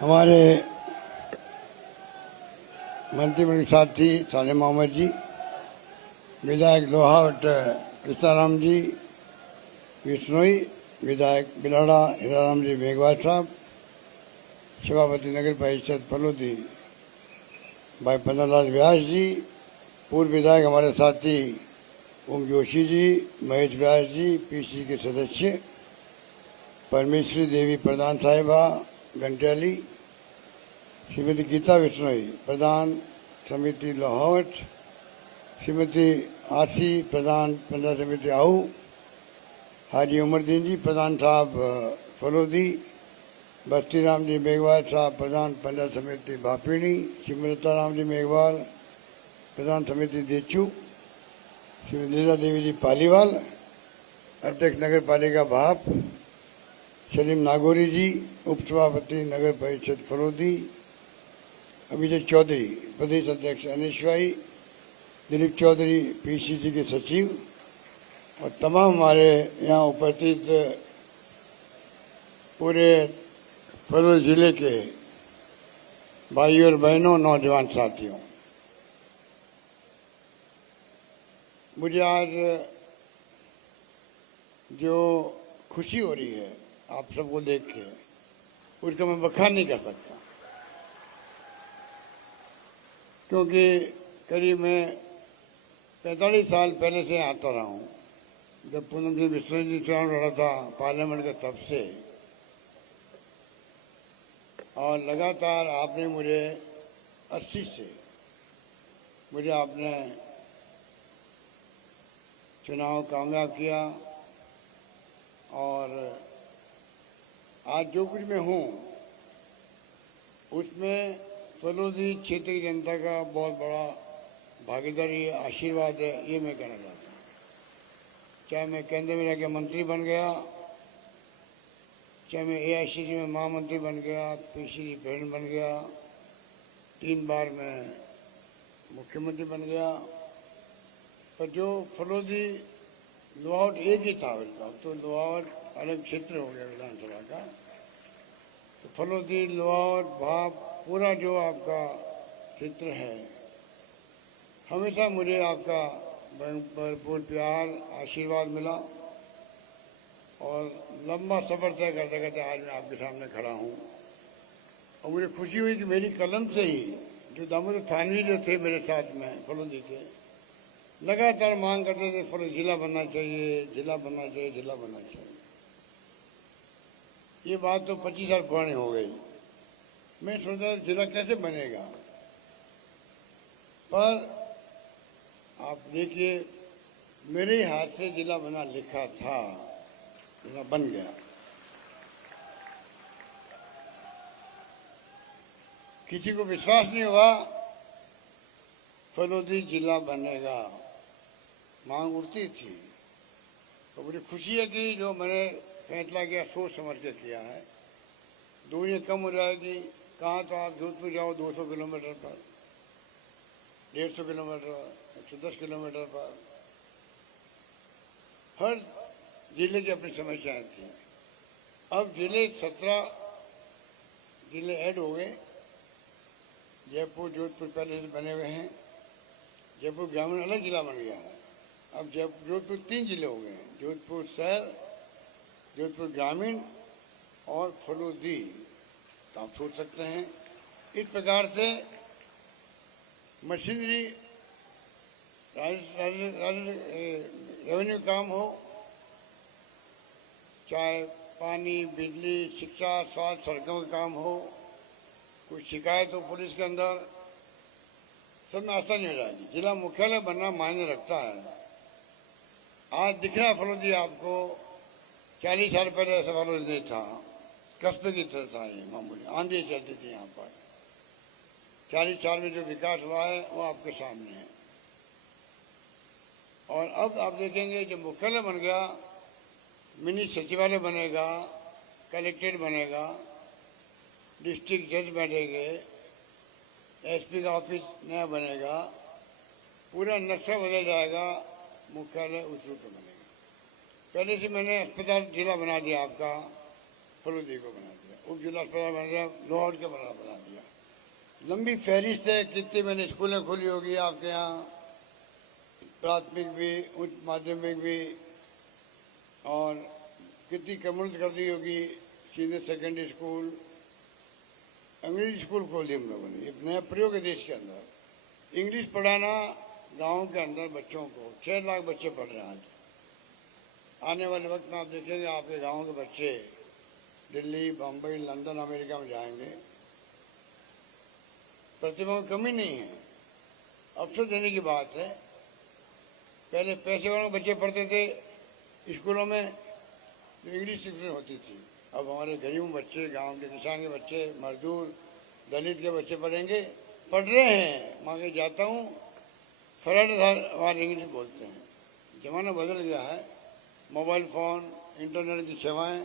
हमारे मंत्रिमंडल साथी साले मोहम्मद जी, विधायक लोहावट कृष्णाराम जी विश्नोई, विधायक बिलाड़ा हीराराम जी मेघवाल साहब, सभापति नगर परिषद फलोदी भाई पन्नालाल व्यास जी, पूर्व विधायक हमारे साथी ओम जोशी जी, महेश व्यास जी, पीसी के सदस्य, परमेश्वरी देवी प्रधान साहिबा घंटियाली, श्रीमती गीता विश्नोई प्रधान समिति लाहौर, श्रीमती आसी प्रधान पंद्रह समिति आहू, हाजी उमरदीन जी प्रधान साहब फलोदी, बस्ती राम जी मेघवाल साहब प्रधान पंद्रह समिति भापीणी, श्रीमती राम जी मेघवाल प्रधान समिति देचू, श्रीमती लीला देवी जी पालीवाल अध्यक्ष नगर पालिका भाप, सलीम नागौरी जी उपसभापति नगर परिषद फलोदी, अभिषेक चौधरी प्रदेश अध्यक्ष अनिश्वाई, दिलीप चौधरी पीसीसी के सचिव और तमाम हमारे यहाँ उपस्थित पूरे फलोदी जिले के भाइयों और बहनों, नौजवान साथियों, मुझे आज जो खुशी हो रही है आप सबको देख के, उसका मैं बखान नहीं कर सकता, क्योंकि करीब मैं 45 साल पहले से आता रहा हूँ। जब पूनम सिंह बिश्नोई जी चुनाव लड़ा था पार्लियामेंट का, तब से, और लगातार आपने मुझे 80 से मुझे आपने चुनाव कामयाब किया, और आज जो कुछ मैं हूँ उसमें फलोदी क्षेत्र की जनता का बहुत बड़ा भागीदारी आशीर्वाद है, ये मैं कहना चाहता हूँ। चाहे मैं केंद्र में जाके मंत्री बन गया, चाहे मैं एआईसीसी में महामंत्री बन गया, पीसीसी प्रेसिडेंट बन गया, 3 बार मैं मुख्यमंत्री बन गया, पर जो फलोदी लोहावट एक ही था उसका, तो लोहावट अलग क्षेत्र हो गया विधानसभा का, तो फलोदी लोहावट भाप पूरा जो आपका क्षेत्र है, हमेशा मुझे आपका भरपूर प्यार आशीर्वाद मिला, और लंबा सफ़र तय करते करते आज मैं आपके सामने खड़ा हूँ। और मुझे खुशी हुई कि मेरी कलम से ही जो दामोदर थानवी जो थे मेरे साथ में फलोदी के, लगातार मांग करते थे फलोदी जिला बनना चाहिए, जिला बनना चाहिए, जिला बनना चाहिए। ये बात तो 25 साल पुरानी हो गई। मैं सोचा जिला कैसे बनेगा, पर आप देखिए मेरे ही हाथ से जिला बना लिखा था, जिला बन गया। किसी को विश्वास नहीं हुआ फलोदी जिला बनेगा, मांग उठती थी, तो मुझे खुशी है कि जो मैंने फैसला किया सोच समझ के किया है। दूरी कम हो जाएगी, कहाँ तो आप जोधपुर जाओ 200 किलोमीटर पर, 150 किलोमीटर, 110 किलोमीटर पर, हर जिले की अपनी समस्याएं थी। अब जिले 17 जिले ऐड हो गए, जयपुर जोधपुर पहले से बने हुए हैं, जयपुर ग्रामीण अलग जिला बन गया है। अब जोधपुर 3 जिले हो गए हैं, जोधपुर शहर, जोधपुर ग्रामीण और फलोदी। तो आप सोच सकते हैं इस प्रकार से मशीनरी रेवेन्यू काम हो, चाहे पानी, बिजली, शिक्षा, स्वास्थ्य, सड़कों का काम हो, कोई शिकायत हो पुलिस के अंदर, सब में आसानी हो जाएगी। जिला मुख्यालय बनना मायने रखता है। आज दिख रहा फलोदी आपको, 40 साल पहले ऐसा फलोदी नहीं था, कस्बे की तरह था, ये मामूली आंधी चलती थी यहाँ पर। 40 साल में जो विकास हुआ है वो आपके सामने है। और अब आप देखेंगे जब मुख्यालय बन गया, मिनी सचिवालय बनेगा, कलेक्ट्रेट बनेगा, डिस्ट्रिक्ट जज बैठेंगे, एसपी का ऑफिस नया बनेगा, पूरा नक्शा बदल जाएगा, मुख्यालय उस रूप में बनेगा। पहले से मैंने अस्पताल जिला बना दिया, आपका फलूदी को बना दिया, उप जिला अस्पताल बना दिया, लाहौर के बना दिया। लंबी फहरिस्त है कितनी मैंने स्कूलें खोली होगी आपके यहाँ, प्राथमिक भी, उच्च माध्यमिक भी, और कितनी कम्युनिटी कर दी होगी, सीनियर सेकेंडरी स्कूल, अंग्रेजी स्कूल खोल दिए हम लोगों ने। एक नया प्रयोग है देश के अंदर। इंग्लिश पढ़ाना गांव के अंदर बच्चों को, 6 लाख बच्चे पढ़ रहे हैं आज। आने वाले वक्त में आप देखेंगे आपके गांव के बच्चे दिल्ली, बम्बई, लंदन, अमेरिका में जाएंगे। प्रतिभा में कमी नहीं है, अवसर देने की बात है। पहले पैसे वालों के बच्चे पढ़ते थे स्कूलों में, तो इंग्लिश शिक्षण होती थी। अब हमारे गरीब बच्चे, गांव के किसान के बच्चे, मजदूर, दलित के बच्चे पढ़ रहे हैं। मांगे जाता हूँ, फटाफट इंग्लिश बोलते हैं। जमाना बदल गया है, मोबाइल फ़ोन, इंटरनेट की सेवाएं।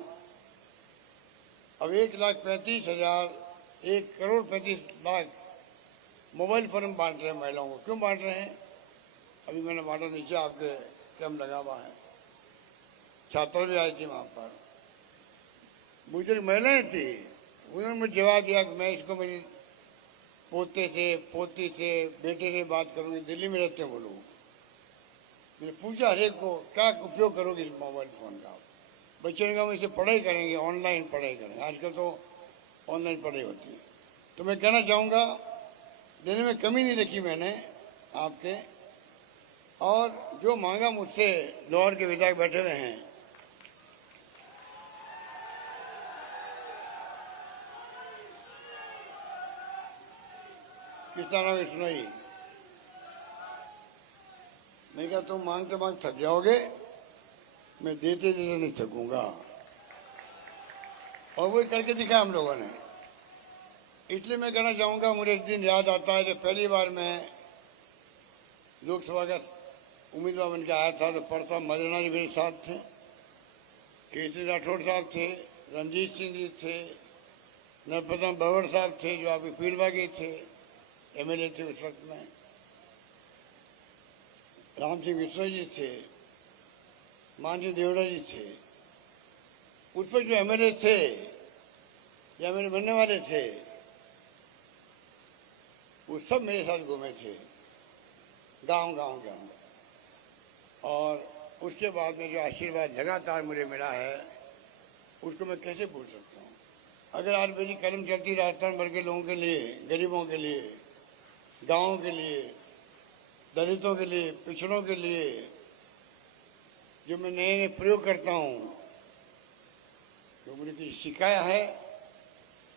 अब 1,35,000, 1,35,00,000 मोबाइल फ़ोन बांट रहे हैं महिलाओं को। क्यों बांट रहे हैं? अभी मैंने बांटा, नीचे आपके कैंप लगा हुआ है, छात्र भी आई थी वहाँ पर, बुजुर्ग महिलाएं थी, उन्होंने मुझे जवाब दिया कि मैं इसको मेरी पोते से, पोती से, बेटे से बात करूँगी, दिल्ली में रहते हैं वो लोग। मैंने पूछा हर एक को, क्या उपयोग करोगे इस मोबाइल फ़ोन का? बच्चों ने कहा इसे पढ़ाई करेंगे, ऑनलाइन पढ़ाई करेंगे। आजकल तो ऑनलाइन पढ़ाई होती है। तो मैं कहना चाहूँगा, देने में कमी नहीं रखी मैंने आपके, और जो मांगा मुझसे, लाहौर के विधायक बैठे हुए हैं, किसका नाम सुनाई, मैंने कहा तुम मांगते मांग थक जाओगे, मैं देते देते नहीं थकूंगा। और वही करके दिखा हम लोगों ने। इसलिए मैं कहना चाहूंगा, मुझे एक दिन याद आता है जब पहली बार मैं लोकसभा का उम्मीदवार बन के आया था, तो परसा मदना जी मेरे साथ थे, केसरी राठौड़ साहब थे, रंजीत सिंह जी थे, नरपतम बवड़ साहब थे जो आपके पीलबागी थे, एमएलए थे उस वक्त में, राम सिंह विश्व जी थे, मानजी देवड़ा जी थे। उस वक्त जो एमएलए थे या मेरे बनने वाले थे, वो सब मेरे साथ घूमे थे गांव गांव के अंदर। और उसके बाद में जो आशीर्वाद लगातार मुझे मिला है, उसको मैं कैसे भूल सकता हूँ। अगर आज मेरी कलम चलती राजस्थान भर के लोगों के लिए, गरीबों के लिए, गाँव के लिए, दलितों के लिए, पिछड़ों के लिए जो मैं नए नए प्रयोग करता हूँ, जो मुझे किसी सिखाया है,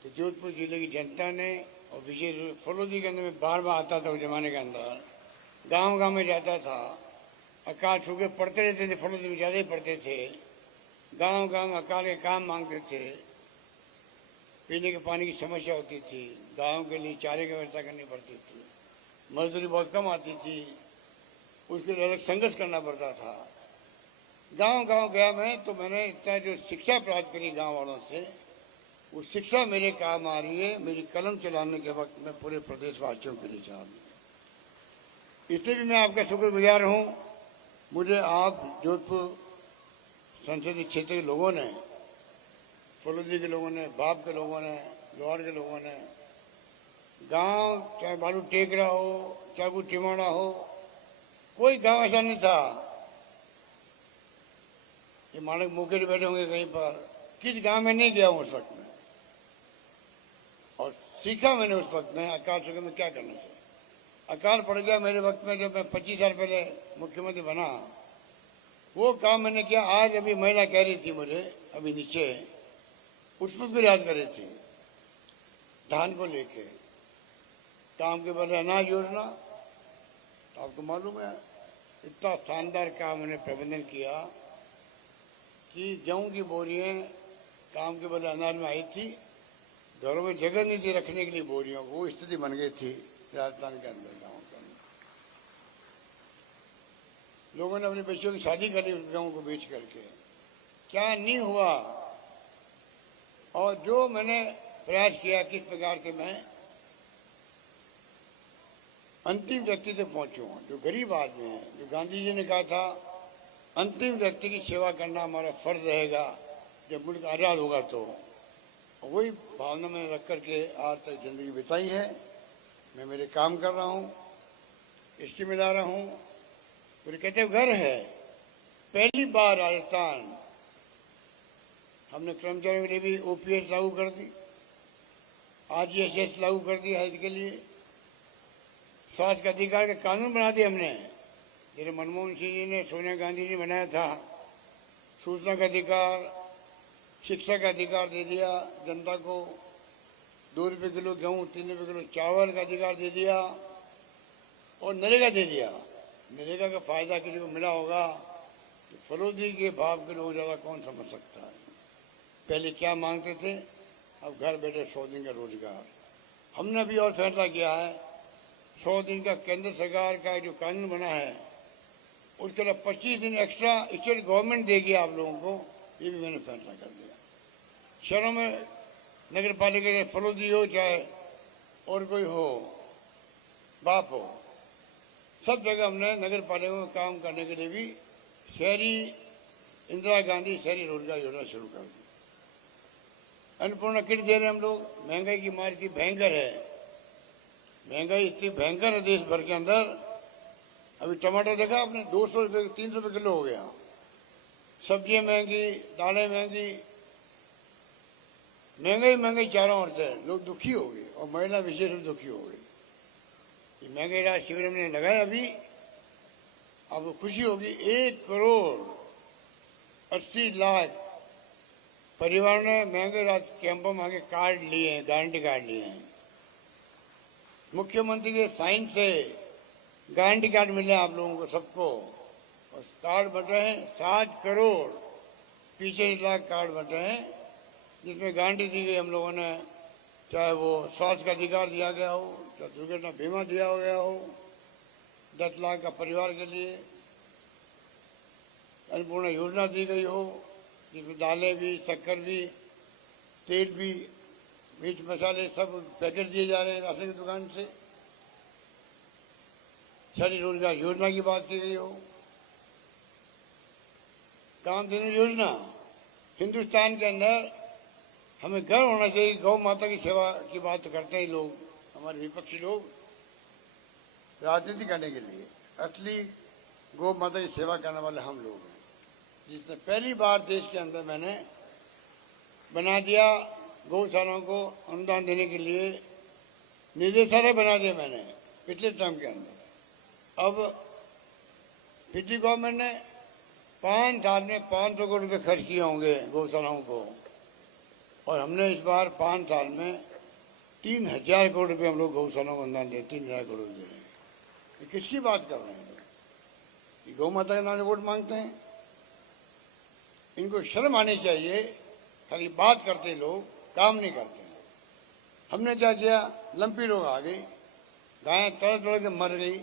तो जोधपुर जिले की जनता ने, और विशेष रूप से फलूदी के अंदर में बार बार आता था उस जमाने के अंदर, गांव गांव में जाता था, अकाल छू के पढ़ते रहते थे, फलूदी में ज़्यादा ही पढ़ते थे, गांव गांव अकाल के काम मांगते थे, पीने के पानी की समस्या होती थी, गाँव के लिए चारे की व्यवस्था करनी पड़ती थी, मजदूरी बहुत कम आती थी, उसके लिए अलग संघर्ष करना पड़ता था। गांव गांव गया मैं, तो मैंने इतना जो शिक्षा प्राप्त करी गांव वालों से, वो शिक्षा मेरे काम आ रही है मेरी कलम चलाने के वक्त में पूरे प्रदेशवासियों के लिए चाह। इसलिए भी मैं आपका शुक्रगुजार हूँ। मुझे आप जोधपुर संसदीय क्षेत्र के लोगों ने, फलूदी के लोगों ने, बाप के लोगों ने, लाहौर के लोगों ने, गांव चाहे बालू टेकरा हो, चाहे कोई टिमाड़ा हो, कोई गांव ऐसा नहीं था, ये मानक मुकेश बैठे होंगे कहीं पर, किस गांव में नहीं गया हूं उस वक्त में, और सीखा मैंने उस वक्त में अकाल समय में क्या करना चाहिए। अकाल पड़ गया मेरे वक्त में, जब मैं 25 साल पहले मुख्यमंत्री बना, वो काम मैंने किया। आज अभी महिला कह रही थी मुझे, अभी नीचे उस वक्त को याद कर रही थी, धान को लेके काम के बदले अनाज योजना, तो आपको मालूम है इतना शानदार काम उन्हें प्रबंधन किया कि गेहूं की बोरियां काम के बदले अनाज में आई थी, घरों में जगह नहीं थी रखने के लिए बोरियों को, वो स्थिति बन गई थी राजस्थान के अंदर, गाँव के अंदर। लोगों ने अपनी बच्चियों की शादी कर ली गेहूं को बेच करके, क्या नहीं हुआ। और जो मैंने प्रयास किया किस प्रकार से मैं अंतिम व्यक्ति तक पहुंचूं, जो गरीब आदमी है। जो गांधी जी ने कहा था अंतिम व्यक्ति की सेवा करना हमारा फर्ज रहेगा जब मुल्क आजाद होगा, तो वही भावना में रख करके आज तक जिंदगी बिताई है। मैं मेरे काम कर रहा हूँ, इसकी मिला रहा हूँ। पूरे कहते घर है। पहली बार राजस्थान हमने कर्मचारियों के लिए भी ओपीएस लागू कर दी, आरजीएसएस लागू कर दी हेल्थ के लिए, स्वास्थ्य का अधिकार का कानून बना दिया हमने, जैसे मनमोहन सिंह जी ने, सोनिया गांधी जी ने बनाया था। सूचना का अधिकार, शिक्षा का अधिकार दे दिया जनता को, 2 रुपये किलो गेहूँ, 3 रुपये किलो चावल का अधिकार दे दिया, और नरेगा दे दिया। नरेगा का फायदा किसी को मिला होगा तो फलोदी के भाव के लोग ज़्यादा कौन समझ सकता है। पहले क्या मांगते थे, अब घर बैठे 100 दिन का रोजगार। हमने भी और फैसला किया है, 100 दिन का केंद्र सरकार का जो कानून बना है उसके लिए 25 दिन एक्स्ट्रा स्टेट गवर्नमेंट देगी आप लोगों को, ये भी मैंने फैसला कर दिया। शहरों में नगर पालिका के फलोदी हो चाहे और कोई हो, बाप हो, सब जगह हमने नगर पालिका में काम करने के लिए भी शहरी इंदिरा गांधी शहरी रोजगार योजना शुरू कर दी। अन्नपूर्णा किट दे रहे हैं हम लोग। महंगाई की मार की भयंकर है, महंगाई इतनी भयंकर है देश भर के अंदर। अभी टमाटर देखा आपने, 200 रुपये 300 रुपये किलो हो गया। सब्जियां महंगी, दालें महंगी, महंगाई चारों ओर से। लोग दुखी हो गए और महिला विशेष रूप दुखी हो गई। ये महंगाई राहत शिविर हमने लगाया अभी, आपको खुशी होगी। 1 करोड़ 80 लाख परिवार ने महंगाई राहत कैंपों में आके कार्ड लिए हैं, गारंटी कार्ड लिए हैं। मुख्यमंत्री के साइन से गारंटी कार्ड मिले आप लोगों को सबको, और कार्ड बन रहे हैं 7 करोड़ 25 लाख कार्ड बन रहे हैं, जिसमें गारंटी दी गई हम लोगों ने। चाहे वो स्वास्थ्य का अधिकार दिया गया हो, चाहे दुर्घटना बीमा दिया गया हो, 10 लाख का परिवार के लिए अन्नपूर्णा योजना दी गई हो, जिसमें दालें भी, शक्कर भी, तेल भी, मिर्च मसाले सब पैकेट दिए जा रहे हैं राशन की दुकान से। शहरी रोजगार योजना की बात की गई हो, कामधेनु योजना। हिंदुस्तान के अंदर हमें गर्व होना चाहिए। गौ माता की सेवा की बात तो करते हैं लोग, हमारे विपक्षी लोग, राजनीति करने के लिए। असली गौ माता की सेवा करने वाले हम लोग हैं, जिसने पहली बार देश के अंदर मैंने बना दिया गौशालाओं को अनुदान देने के लिए निदेशालय बना दिया मैंने पिछले टर्म के अंदर। अब पिछली गवर्नमेंट ने 5 साल में 500 करोड़ रुपये खर्च किए होंगे गौशालाओं को, और हमने इस बार 5 साल में 3000 करोड़ रुपये हम लोग गौशालाओं को अनुदान दे, 3000 करोड़ दे रहे हैं। ये किसकी बात कर रहे हैं लोग? ये गौ माता के नाम से वोट मांगते हैं। इनको शर्म आनी चाहिए। खाली बात करते लोग, काम नहीं करते। हमने क्या किया, लंपी लोग आ गई, गायें तड़ के मर गई।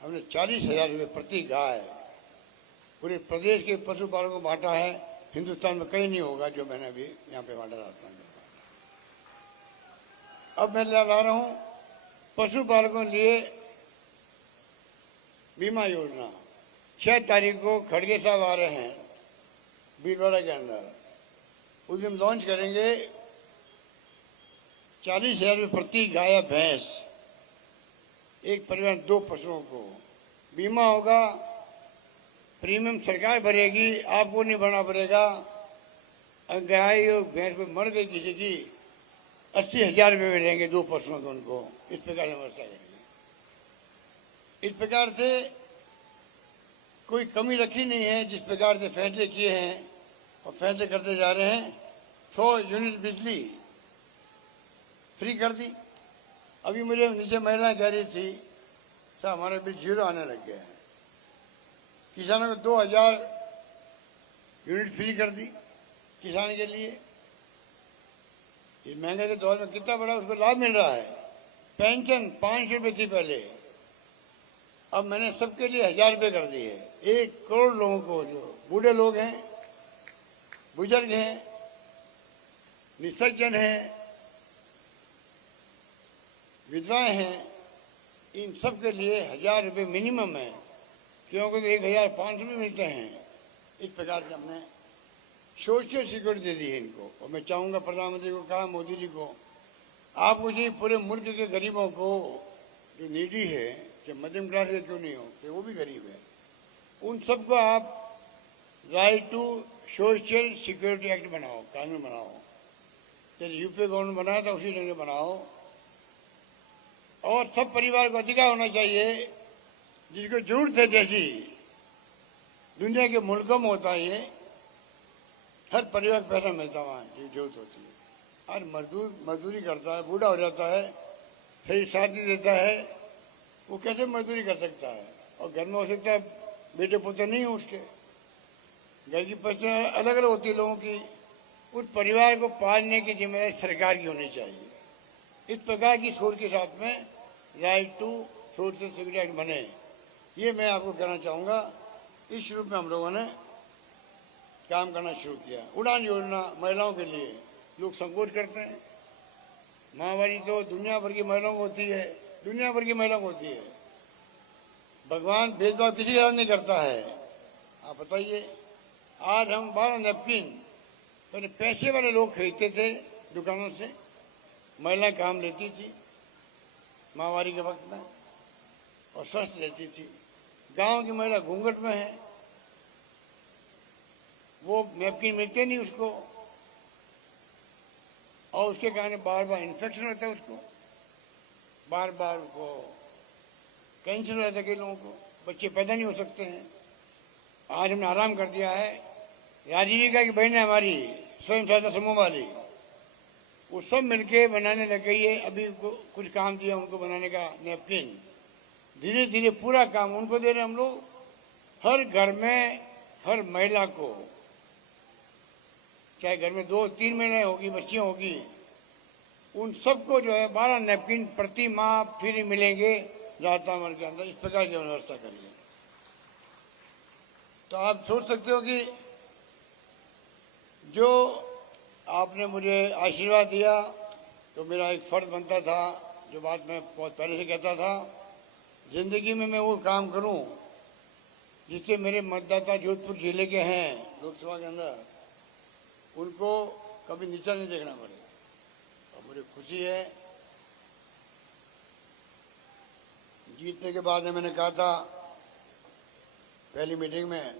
हमने 40,000 रुपये प्रति गाय पूरे प्रदेश के पशुपालकों को बांटा है। हिंदुस्तान में कहीं नहीं होगा जो मैंने अभी यहाँ पे बांटा राजस्थान में। अब मैं ला रहा हूँ पशुपालकों के लिए बीमा योजना। 6 तारीख को खड़गे साहब आ रहे हैं भीलवाड़ा के अंदर, उस दिन लॉन्च करेंगे। 40,000 रुपये प्रति गाय या भैंस, एक परिवार 2 पशुओं को बीमा होगा। प्रीमियम सरकार भरेगी, आपको नहीं भरना पड़ेगा। अगर गाय और भैंस को मर गई किसी की, 80,000 रुपये मिलेंगे 2 पशुओं को उनको। इस प्रकार से व्यवस्था करेंगे। इस प्रकार से कोई कमी रखी नहीं है। जिस प्रकार से फैसले किए हैं और फैसले करते जा रहे हैं। 100 यूनिट बिजली फ्री कर दी। अभी मुझे नीचे महिला कह रही थी सर हमारा बिल 0 आने लग गया है। किसानों को 2000 यूनिट फ्री कर दी किसान के लिए। इस महंगाई के दौर में कितना बड़ा उसको लाभ मिल रहा है। पेंशन 500 रुपये थी पहले, अब मैंने सबके लिए 1000 रुपये कर दी है। 1 करोड़ लोगों को, जो बूढ़े लोग हैं, बुजुर्ग हैं, निसज्जन हैं, विधवाएं हैं, इन सब के लिए 1000 रुपये मिनिमम है, क्योंकि 1500 भी मिलते हैं। इस प्रकार से हमने सोशल सिक्योरिटी दे दी है इनको। और मैं चाहूंगा प्रधानमंत्री को कहा, मोदी जी को, आप मुझे पूरे मुल्क के गरीबों को जो नीडी है, चाहे मध्यम क्लास के क्यों नहीं हो, कि वो भी गरीब है, उन सबको आप right to social security act बनाओ, कानून बनाओ। चलिए यूपी गवर्नमेंट बनाया था उसी ढंग से बनाओ। और सब परिवार को अधिकार होना चाहिए, जिसको जरूरत है, जैसी दुनिया के मुल्कों में होता है ये, हर परिवार को पैसा मिलता वहाँ जो जरूरत होती है। और मजदूर मजदूरी करता है, बूढ़ा हो जाता है, फिर शादी देता है, वो कैसे मजदूरी कर सकता है? और घर में हो सकता है बेटे पुत्र नहीं हो उसके, घर की परिस्थितियाँ अलग अलग होती है लोगों की। उस परिवार को पालने की जिम्मेदारी सरकार की होनी चाहिए। इस प्रकार की सोच के साथ में right to social security act बने, ये मैं आपको कहना चाहूँगा। इस रूप में हम लोगों ने काम करना शुरू किया। उड़ान योजना महिलाओं के लिए, लोग संकोच करते हैं। महामारी तो दुनिया भर की महिलाओं को होती है, दुनिया भर की महिलाओं को होती है। भगवान भेदभाव किसी के साथ नहीं करता है। आप बताइए, आज हम 12 नैपकिन पहले पैसे वाले लोग खरीदते थे दुकानों से, महिला काम लेती थी महामारी के वक्त में और स्वस्थ रहती थी। गांव की महिला घूंघट में है, वो नैपकिन मिलते नहीं उसको, और उसके कारण बार बार इन्फेक्शन होता है उसको, बार बार उसको कैंसर हो जाता है। कई लोगों को बच्चे पैदा नहीं हो सकते हैं। आज हमने आराम कर दिया है। राजीविका की बहन है हमारी, स्वयं सहायता समूह वाली, वो सब मिलके बनाने लग गई है। अभी कुछ काम दिया उनको बनाने का नैपकिन, धीरे धीरे पूरा काम उनको दे रहे हैं हम लोग। हर घर में हर महिला को, चाहे घर में 2-3 महिलाएं होगी, बच्चियां होगी, उन सबको जो है 12 नैपकिन प्रति माह फ्री मिलेंगे राजस्थान के अंदर। इस प्रकार की व्यवस्था करिए। तो आप सोच सकते हो कि जो आपने मुझे आशीर्वाद दिया, तो मेरा एक फर्ज बनता था, जो बात मैं बहुत पहले से कहता था, जिंदगी में मैं वो काम करूं जिससे मेरे मतदाता जोधपुर जिले के हैं लोकसभा के अंदर, उनको कभी नीचा नहीं देखना पड़े। और मुझे खुशी है, जीतने के बाद में मैंने कहा था पहली मीटिंग में,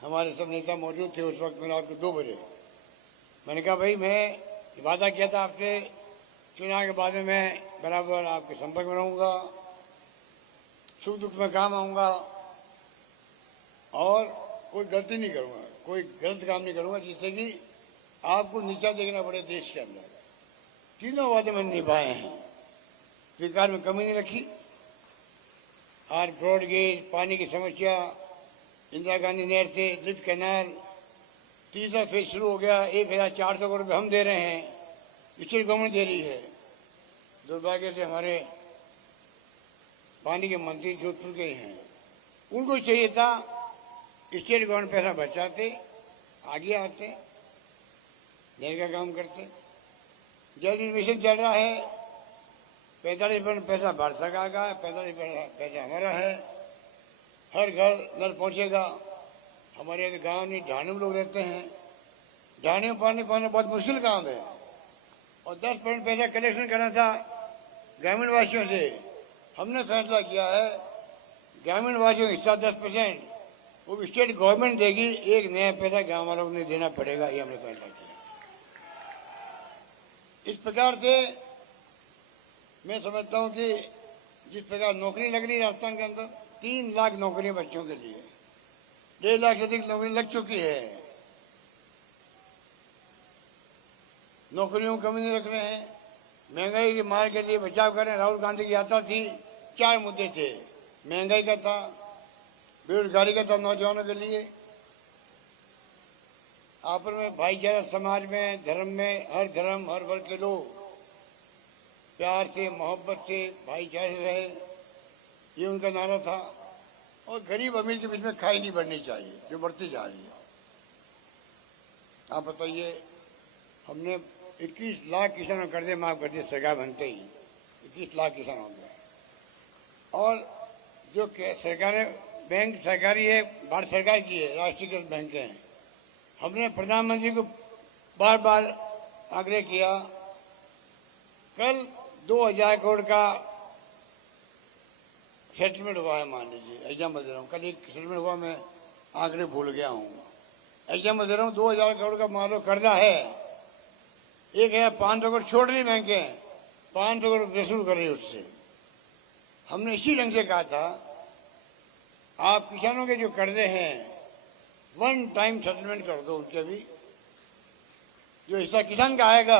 हमारे सब नेता मौजूद थे उस वक्त में, रात को 2 बजे। मैंने कहा भाई, मैं वादा किया था आपसे, चुनाव के बाद में मैं बराबर आपके संपर्क में रहूंगा, सुख दुख में काम आऊंगा और कोई गलती नहीं करूंगा, कोई गलत काम नहीं करूंगा जिससे कि आपको नीचा देखना पड़े देश के अंदर। तीनों वादे मैंने निभाए हैं। विकास में कमी नहीं रखी। आज ब्रॉड गेज, पानी की समस्या, इंदिरा गांधी नहर से लिफ्ट कैनाल, तीसरा फेज शुरू हो गया। 1400 करोड़ रुपये हम दे रहे हैं, स्टेट गवर्नमेंट दे रही है। दुर्भाग्य से हमारे पानी के मंत्री जोधपुर के ही हैं, उनको चाहिए था स्टेट गवर्नमेंट पैसा बचाते, आगे आते, नहर का काम करते। जल मिशन चल रहा है, 45% पैसा भारत सरकार का है, 45% पैसा हमारा है। हर घर नल पहुंचेगा। हमारे गांव में ढाणी में लोग रहते हैं, ढाणी में पानी पाना बहुत मुश्किल काम है। और 10% पैसा कलेक्शन करना था ग्रामीण वासियों से। हमने फैसला किया है ग्रामीण वासियों का हिस्सा 10% वो स्टेट गवर्नमेंट देगी, एक नया पैसा गांव वालों को नहीं देना पड़ेगा, ये हमने फैसला किया। इस प्रकार से मैं समझता हूं कि जिस प्रकार नौकरी लग रही है राजस्थान के अंदर, 3 लाख नौकरियां बच्चों के लिए, 1.5 लाख से अधिक नौकरी लग चुकी है। नौकरियों को कमी नहीं रख रहे हैं। महंगाई के मार के लिए बचाव करें। राहुल गांधी की यात्रा थी, 4 मुद्दे थे। महंगाई का था, बेरोजगारी का था नौजवानों के लिए, आपस में भाईचारा, समाज में, धर्म में, हर धर्म हर वर्ग के लोग प्यार से, मोहब्बत से, भाईचारे से रहे, ये उनका नारा था। और गरीब अमीर के बीच में खाई नहीं बढ़नी चाहिए, जो बढ़ती जा रही है। आप बताइए, हमने 21 लाख किसानों को कर्जे माफ कर दिए सरकार बनते ही। 21 लाख किसान हो गए। और जो सरकारें बैंक सरकारी है, भारत सरकार की है, राष्ट्रीयकृत बैंक हैं। हमने प्रधानमंत्री को बार बार आग्रह किया। कल 2000 करोड़ का सेटलमेंट हुआ है, मान लीजिए एग्जाम दे रहा हूँ, कल एक सेटलमेंट हुआ, मैं आंकड़े भूल गया हूँ, एग्जाम दे रहा हूँ, 2000 करोड़ का मान लो कर्जा है। एक है 500 करोड़ छोड़ रही बैंकें, 500 करोड़ वसूल कर रही उससे। हमने इसी ढंग से कहा था आप किसानों के जो कर्जे हैं वन टाइम सेटलमेंट कर दो, उनके भी जो हिस्सा किसान का आएगा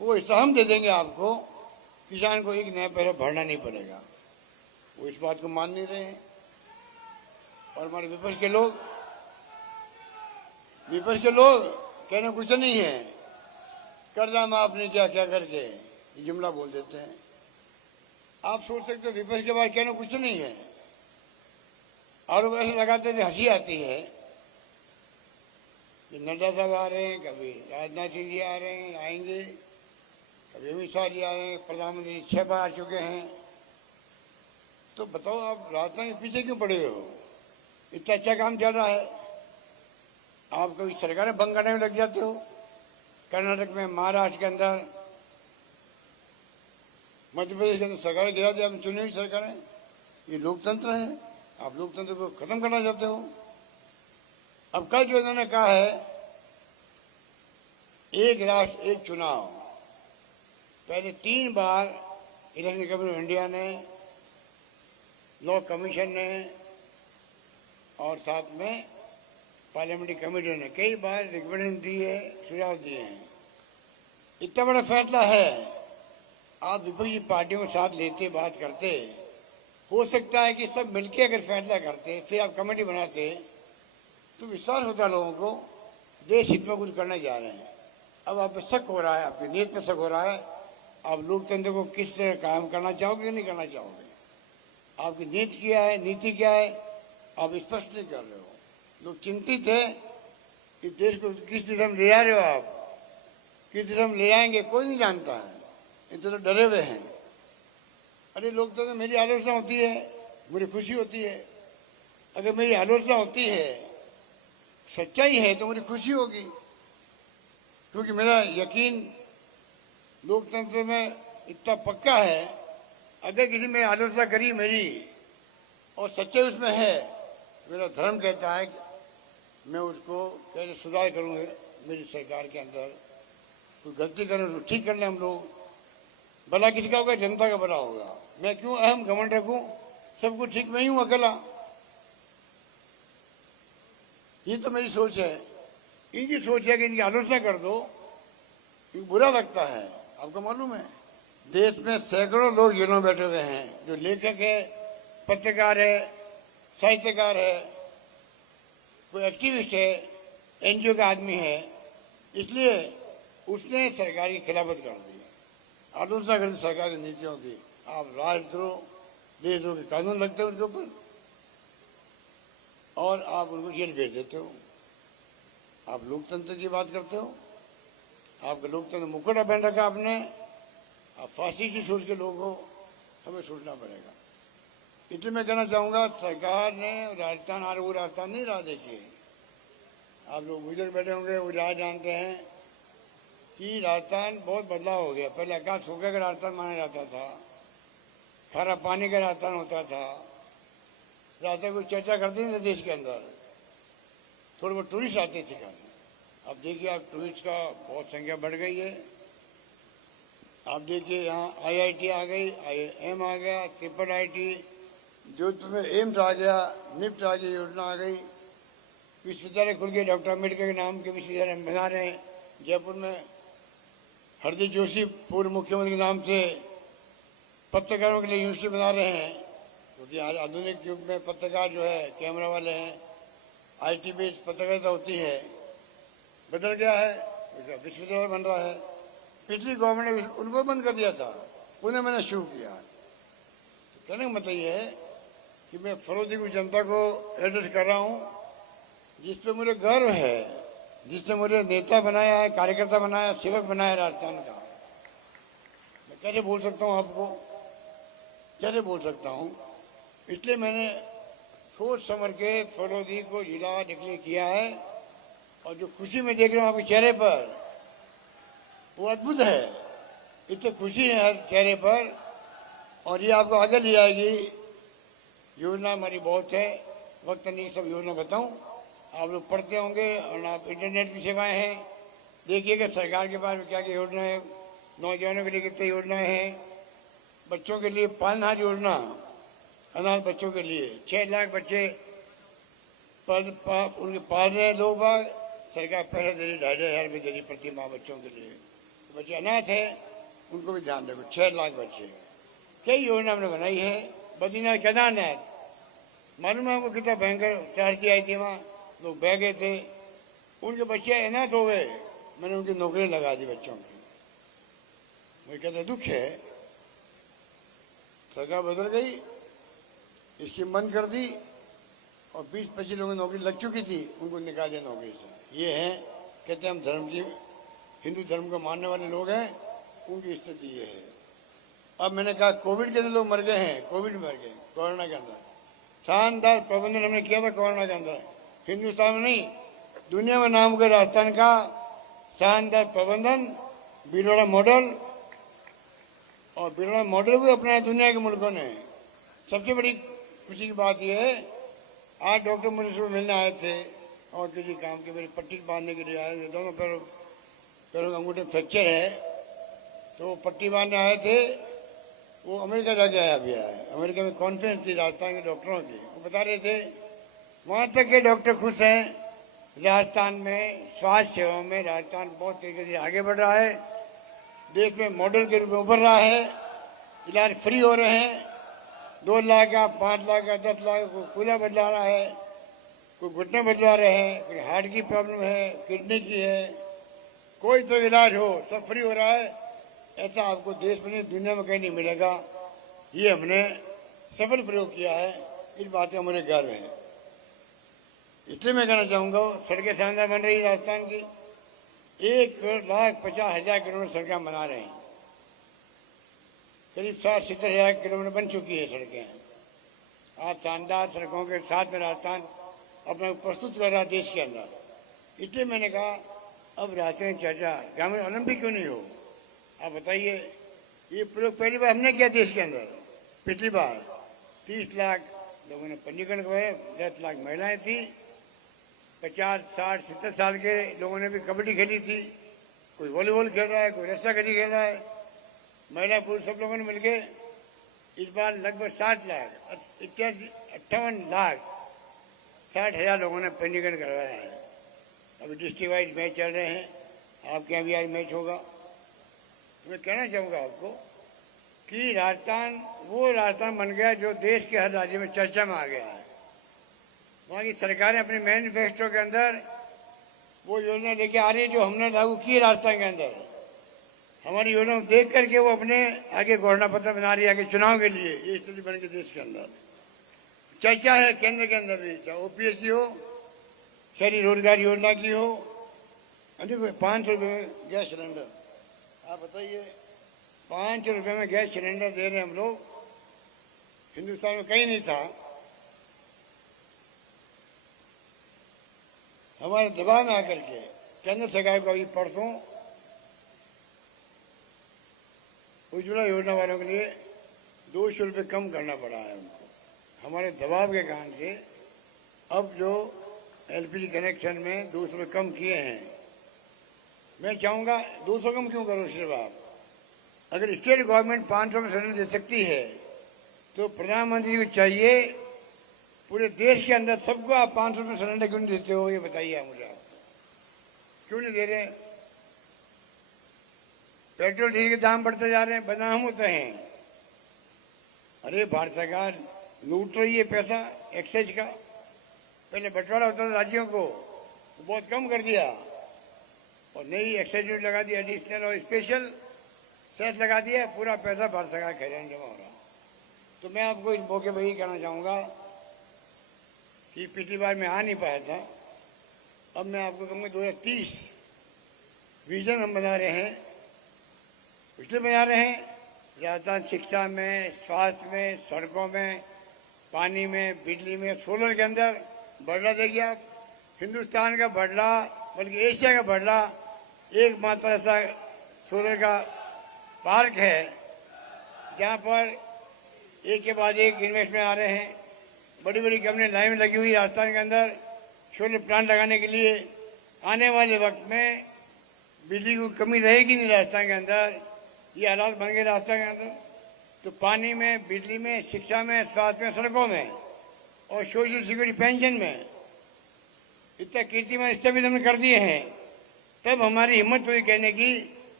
वो हिस्सा हम दे देंगे आपको, किसान को एक नया पैसा भरना नहीं पड़ेगा। वो इस बात को मान नहीं रहे हैं। और हमारे विपक्ष के लोग कहने कुछ नहीं है, कर्जा माफ नहीं किया क्या करके ये जुमला बोल देते हैं। आप सोच सकते हो विपक्ष के बाद कहने कुछ नहीं है, और वैसे लगाते थे हंसी आती है कि नड्डा साहब आ रहे हैं, कभी राजनाथ सिंह जी आ रहे हैं, आएंगे, कभी अमित शाह जी आ रहे हैं, प्रधानमंत्री 6 बार आ चुके हैं। तो बताओ आप राजस्थान के पीछे क्यों पड़े हो? इतना अच्छा काम चल रहा है, आप कभी सरकारें भंग करने में लग जाते हो। कर्नाटक में, महाराष्ट्र के अंदर, मध्य प्रदेश के अंदर सरकारें गिरा दिया, चुनी हुई सरकारें। ये लोकतंत्र है, आप लोकतंत्र को खत्म करना चाहते हो। अब कल जो इन्होंने कहा है एक राष्ट्र एक चुनाव, पहले 3 बार इलेक्शन कमीशन ऑफ इंडिया ने, लॉ कमीशन ने और साथ में पार्लियामेंट्री कमेटी ने कई बार रिकमेंडेशन दी है, सुझाव दिए हैं। इतना बड़ा फैसला है, आप विपक्षी पार्टियों के साथ लेते, बात करते, हो सकता है कि सब मिलके अगर फैसला करते, फिर आप कमेटी बनाते, तो विश्वास होता लोगों को देश हित में कुछ करने जा रहे हैं। अब आप पे शक हो रहा है, आपकी नीयत पे शक हो रहा है, आप लोकतंत्र को किस तरह कायम करना चाहोगे, नहीं करना चाहोगे, आपकी नीति क्या है, नीति क्या है, आप स्पष्ट नहीं कर रहे हो। लोग चिंतित है कि देश को किस दिशा में ले जा रहे हो, आप किस दिशा में ले जाएंगे कोई नहीं जानता है, इतने तो डरे हुए हैं। अरे लोकतंत्र में मेरी आलोचना होती है, मुझे खुशी होती है। अगर मेरी आलोचना होती है, सच्चाई है, तो मुझे खुशी होगी, क्योंकि मेरा यकीन लोकतंत्र में इतना पक्का है, अगर किसी ने आलोचना करी मेरी और सच्चाई उसमें है, मेरा धर्म कहता है कि मैं उसको कैसे सुधार करूँगा। मेरी सरकार के अंदर कोई गलती करें तो ठीक कर लें हम लोग, भला किसका होगा, जनता का भला होगा। मैं क्यों अहम घमंड रखूं, सब कुछ ठीक मैं ही हूं अकेला। ये तो मेरी सोच है। इनकी सोच है कि इनकी आलोचना कर दो, क्योंकि बुरा लगता है। आपको मालूम है देश में सैकड़ों लोग जेलों में बैठे हुए हैं, जो लेखक है, पत्रकार है, साहित्यकार है, कोई एक्टिविस्ट है, एनजीओ का आदमी है, इसलिए उसने सरकार की खिलाफत कर दी, आलोचना कर दी सरकार की नीतियों की। आप राष्ट्रद्रोह, देशद्रोह के कानून लगते हो उनके ऊपर और आप उनको जेल भेज देते हो। आप लोकतंत्र की बात करते हो, आपका लोकतंत्र मुकुट पहन रखा आपने, आप फांसी की सोच के लोग हो, हमें सोचना पड़ेगा। इसलिए मैं कहना चाहूंगा सरकार ने राजस्थान आ वो राजस्थान नहीं रहा। देखिए आप लोग बुजुर्ग बैठे होंगे, वो राज जानते हैं कि राजस्थान बहुत बदलाव हो गया। पहले आकाश सूखे का राजस्थान माना जाता था, खारा पानी का राजस्थान होता था, राजस्थान को चर्चा करते थे देश के अंदर, थोड़े बहुत टूरिस्ट आते थे खाने। अब देखिए आप टूरिस्ट का बहुत संख्या बढ़ गई है। आप देखिए यहाँ IIT आ गई, IIM आ गया, ट्रिपल IIT, जोधपुर में एम्स आ गया, निफ्ट आ गई, योजना आ गई, विश्वविद्यालय खुल गए, डॉक्टर अम्बेडकर के नाम के विश्वविद्यालय बना रहे हैं। जयपुर में हरदीप जोशी पूर्व मुख्यमंत्री के नाम से पत्रकारों के लिए यूनिवर्सिटी बना रहे हैं, क्योंकि आज आधुनिक युग में पत्रकार जो है कैमरा वाले हैं, IT बेस्ड पत्रकारिता होती है, बदल गया है, विश्वविद्यालय बन रहा है। पिछली गवर्नमेंट ने उनको बंद कर दिया था, उन्हें मैंने शुरू किया। तो कहने का मतलब ये है कि मैं फरोदी की जनता को एड्रेस कर रहा हूँ, जिस पे मुझे गर्व है जिसने मुझे नेता बनाया है, कार्यकर्ता बनाया, सेवक बनाया राजस्थान का, मैं कैसे बोल सकता हूँ आपको, कैसे बोल सकता हूँ। इसलिए मैंने सोच समझ के फरोदी को जिला डिक्लेयर किया है। और जो खुशी मैं देख रहा हूँ आपके चेहरे पर, वो अद्भुत है। इतनी खुशी है हर चेहरे पर, और ये आपको आगे ले जाएगी। योजना हमारी बहुत है, वक्त नहीं सब योजना बताऊं। आप लोग पढ़ते होंगे और आप इंटरनेट की सेवाएं हैं, देखिएगा सरकार के पास में क्या क्या योजना है। नौजवानों के लिए कितनी योजनाएं हैं, बच्चों के लिए पालनहार योजना, अनाथ बच्चों के लिए 6 लाख बच्चे उनके पाल रहे हैं। 2 बार सरकार पैसे दे रही, 2,500 रुपये दे रही प्रति माह बच्चों के लिए। तो बच्चे अनाथ हैं, उनको भी ध्यान रखो। 6 लाख बच्चे, कई योजना हमने बनाई है। बद्रीनाथ केदारनाथ, मालूम है आपको कितना भयंकर त्रासदी आई थी, वहाँ लोग बह गए थे, उनके बच्चे अनाथ हो गए, मैंने उनकी नौकरी लगा दी बच्चों की। मुझे कहता दुख है, सरकार बदल गई, इसकी बंद कर दी, और 20-25 लोगों की नौकरी लग चुकी थी, उनको निकाल दिया नौकरी से। ये है, कहते हैं हम धर्म की, हिंदू धर्म को मानने वाले लोग हैं, उनकी स्थिति ये है। अब मैंने कहा कोविड के अंदर लोग मर गए हैं, कोविड में मर गए, कोरोना के अंदर शानदार प्रबंधन हमने किया था कोरोना के अंदर। हिंदुस्तान में नहीं, दुनिया में नाम हुआ राजस्थान का शानदार प्रबंधन, बिलोड़ा मॉडल। और बिलोड़ा मॉडल भी अपनाया दुनिया के मुल्कों ने। सबसे बड़ी खुशी की बात यह है, आज डॉक्टर मुझे सुबह मिलने आए थे और किसी काम के, मेरी पट्टी बांधने के लिए आए थे। दोनों पैरों का अंगूठे फ्रैक्चर है, तो पट्टी बांधने आए थे। वो अमेरिका जाके आया भी है, अमेरिका में कॉन्फ्रेंस थी राजस्थान के डॉक्टरों की। वो बता रहे थे वहाँ तक के डॉक्टर खुश हैं, राजस्थान में स्वास्थ्य सेवा में राजस्थान बहुत तरीके से आगे बढ़ रहा है, देश में मॉडल के रूप में उभर रहा है। इलाज फ्री हो रहे हैं, 2 लाख का, 5 लाख का, 10 लाख, कोई कूल्हा बदला रहा है, कोई घुटने बदलवा रहे हैं, कोई हार्ट की प्रॉब्लम है, किडनी की है, कोई तो इलाज हो सब फ्री हो रहा है। ऐसा आपको देश में नहीं, दुनिया में कहीं नहीं मिलेगा। ये हमने सफल प्रयोग किया है, इस बात का मुझे गर्व है। इसलिए मैं कहना चाहूँगा, सड़कें शानदार बन रही है राजस्थान की। 1,50,000 किलोमीटर सड़कें बना रहे हैं, करीब 60-70 हज़ार किलोमीटर बन चुकी है सड़कें। आज शानदार सड़कों के साथ में राजस्थान अपना प्रस्तुत कर रहा है देश के अंदर। इसलिए मैंने कहा अब राजस्थान चर्चा ग्रामीण ओलंपिक क्यों नहीं हो। आप बताइए, ये प्रयोग पहली बार हमने किया देश के अंदर। पिछली बार 30 लाख लोगों ने पंजीकरण करवाया, 10 लाख महिलाएं थी, 50, 60, 70 साल के लोगों ने भी कबड्डी खेली थी, कोई वॉलीबॉल खेल रहा है, कोई रस्साकशी खेल रहा है, महिला पुरुष सब लोगों ने मिलके। इस बार लगभग 60 लाख 58 लाख 60,000 लोगों ने पंजीकरण करवाया है। अभी डिस्ट्रिक्ट वाइज मैच चल रहे हैं, आपके यहाँ भी आज मैच होगा। मैं कहना चाहूँगा आपको कि राजस्थान वो राजस्थान बन गया जो देश के हर राज्य में चर्चा में आ गया है। वहाँ की सरकारें अपने मैनिफेस्टो के अंदर वो योजना लेके आ रही है जो हमने लागू की राजस्थान के अंदर। हमारी योजना देख करके वो अपने आगे घोषणा पत्र बना रही है आगे चुनाव के लिए। ये स्थिति बन के देश के अंदर चर्चा है, केंद्र के अंदर भी, चाहे ओपीएस की हो, शहरी रोजगार योजना की हो। देखो 500 रुपये में गैस सिलेंडर, आप बताइए 500 रुपये में गैस सिलेंडर दे रहे हैं हम लोग, हिंदुस्तान में कहीं नहीं था। हमारे दबाव में आकर के केंद्र सरकार को अभी परसों उज्ज्वला योजना वालों के लिए 200 रुपये कम करना पड़ा है उनको। हमारे दबाव के कारण से अब जो एलपीजी कनेक्शन में 200 रुपये कम किए हैं। मैं चाहूँगा 200 कम क्यों करो, सिर्फ आप अगर स्टेट गवर्नमेंट 500 में सिलेंडर दे सकती है तो प्रधानमंत्री को चाहिए पूरे देश के अंदर सबको आप 500 में सिलेंडर क्यों नहीं देते हो, ये बताइए आप मुझे। क्यों नहीं दे रहे? पेट्रोल डीजल के दाम बढ़ते जा रहे हैं, बदनाम होते हैं। अरे भारत सरकार लूट रही है पैसा एक्साइज का। पहले बंटवारा होता था राज्यों को, तो बहुत कम कर दिया और नई एक्साइज ड्यूटी लगा दी, एडिशनल और स्पेशल सेस लगा दिया, पूरा पैसा भारत सरकार के खजाने जमा हो रहा। तो मैं आपको इस मौके पर यही कहना चाहूँगा कि पिछली बार मैं आ नहीं पाया था, अब मैं आपको कहूँगा 2030 विजन हम बना रहे हैं, इसलिए बना रहे हैं राजस्थान शिक्षा में, स्वास्थ्य में, सड़कों में, पानी में, बिजली में, सोलर के अंदर बढ़ला देखिए आप, हिंदुस्तान का बढ़ला बल्कि एशिया का बढ़ला एकमात्र ऐसा सोलर का पार्क है जहाँ पर एक के बाद एक इन्वेस्टमेंट आ रहे हैं। बड़ी बड़ी कंपनी लाइन में लगी हुई राजस्थान के अंदर सोलर प्लांट लगाने के लिए। आने वाले वक्त में बिजली की कमी रहेगी नहीं राजस्थान के अंदर, ये हालात बन गए राजस्थान के अंदर। तो पानी में, बिजली में, शिक्षा में, स्वास्थ्य में, सड़कों में और सोशल सिक्योरिटी पेंशन में इतना कीर्तिमान स्थापित हमने कर दिए हैं। तब हमारी हिम्मत हुई कहने की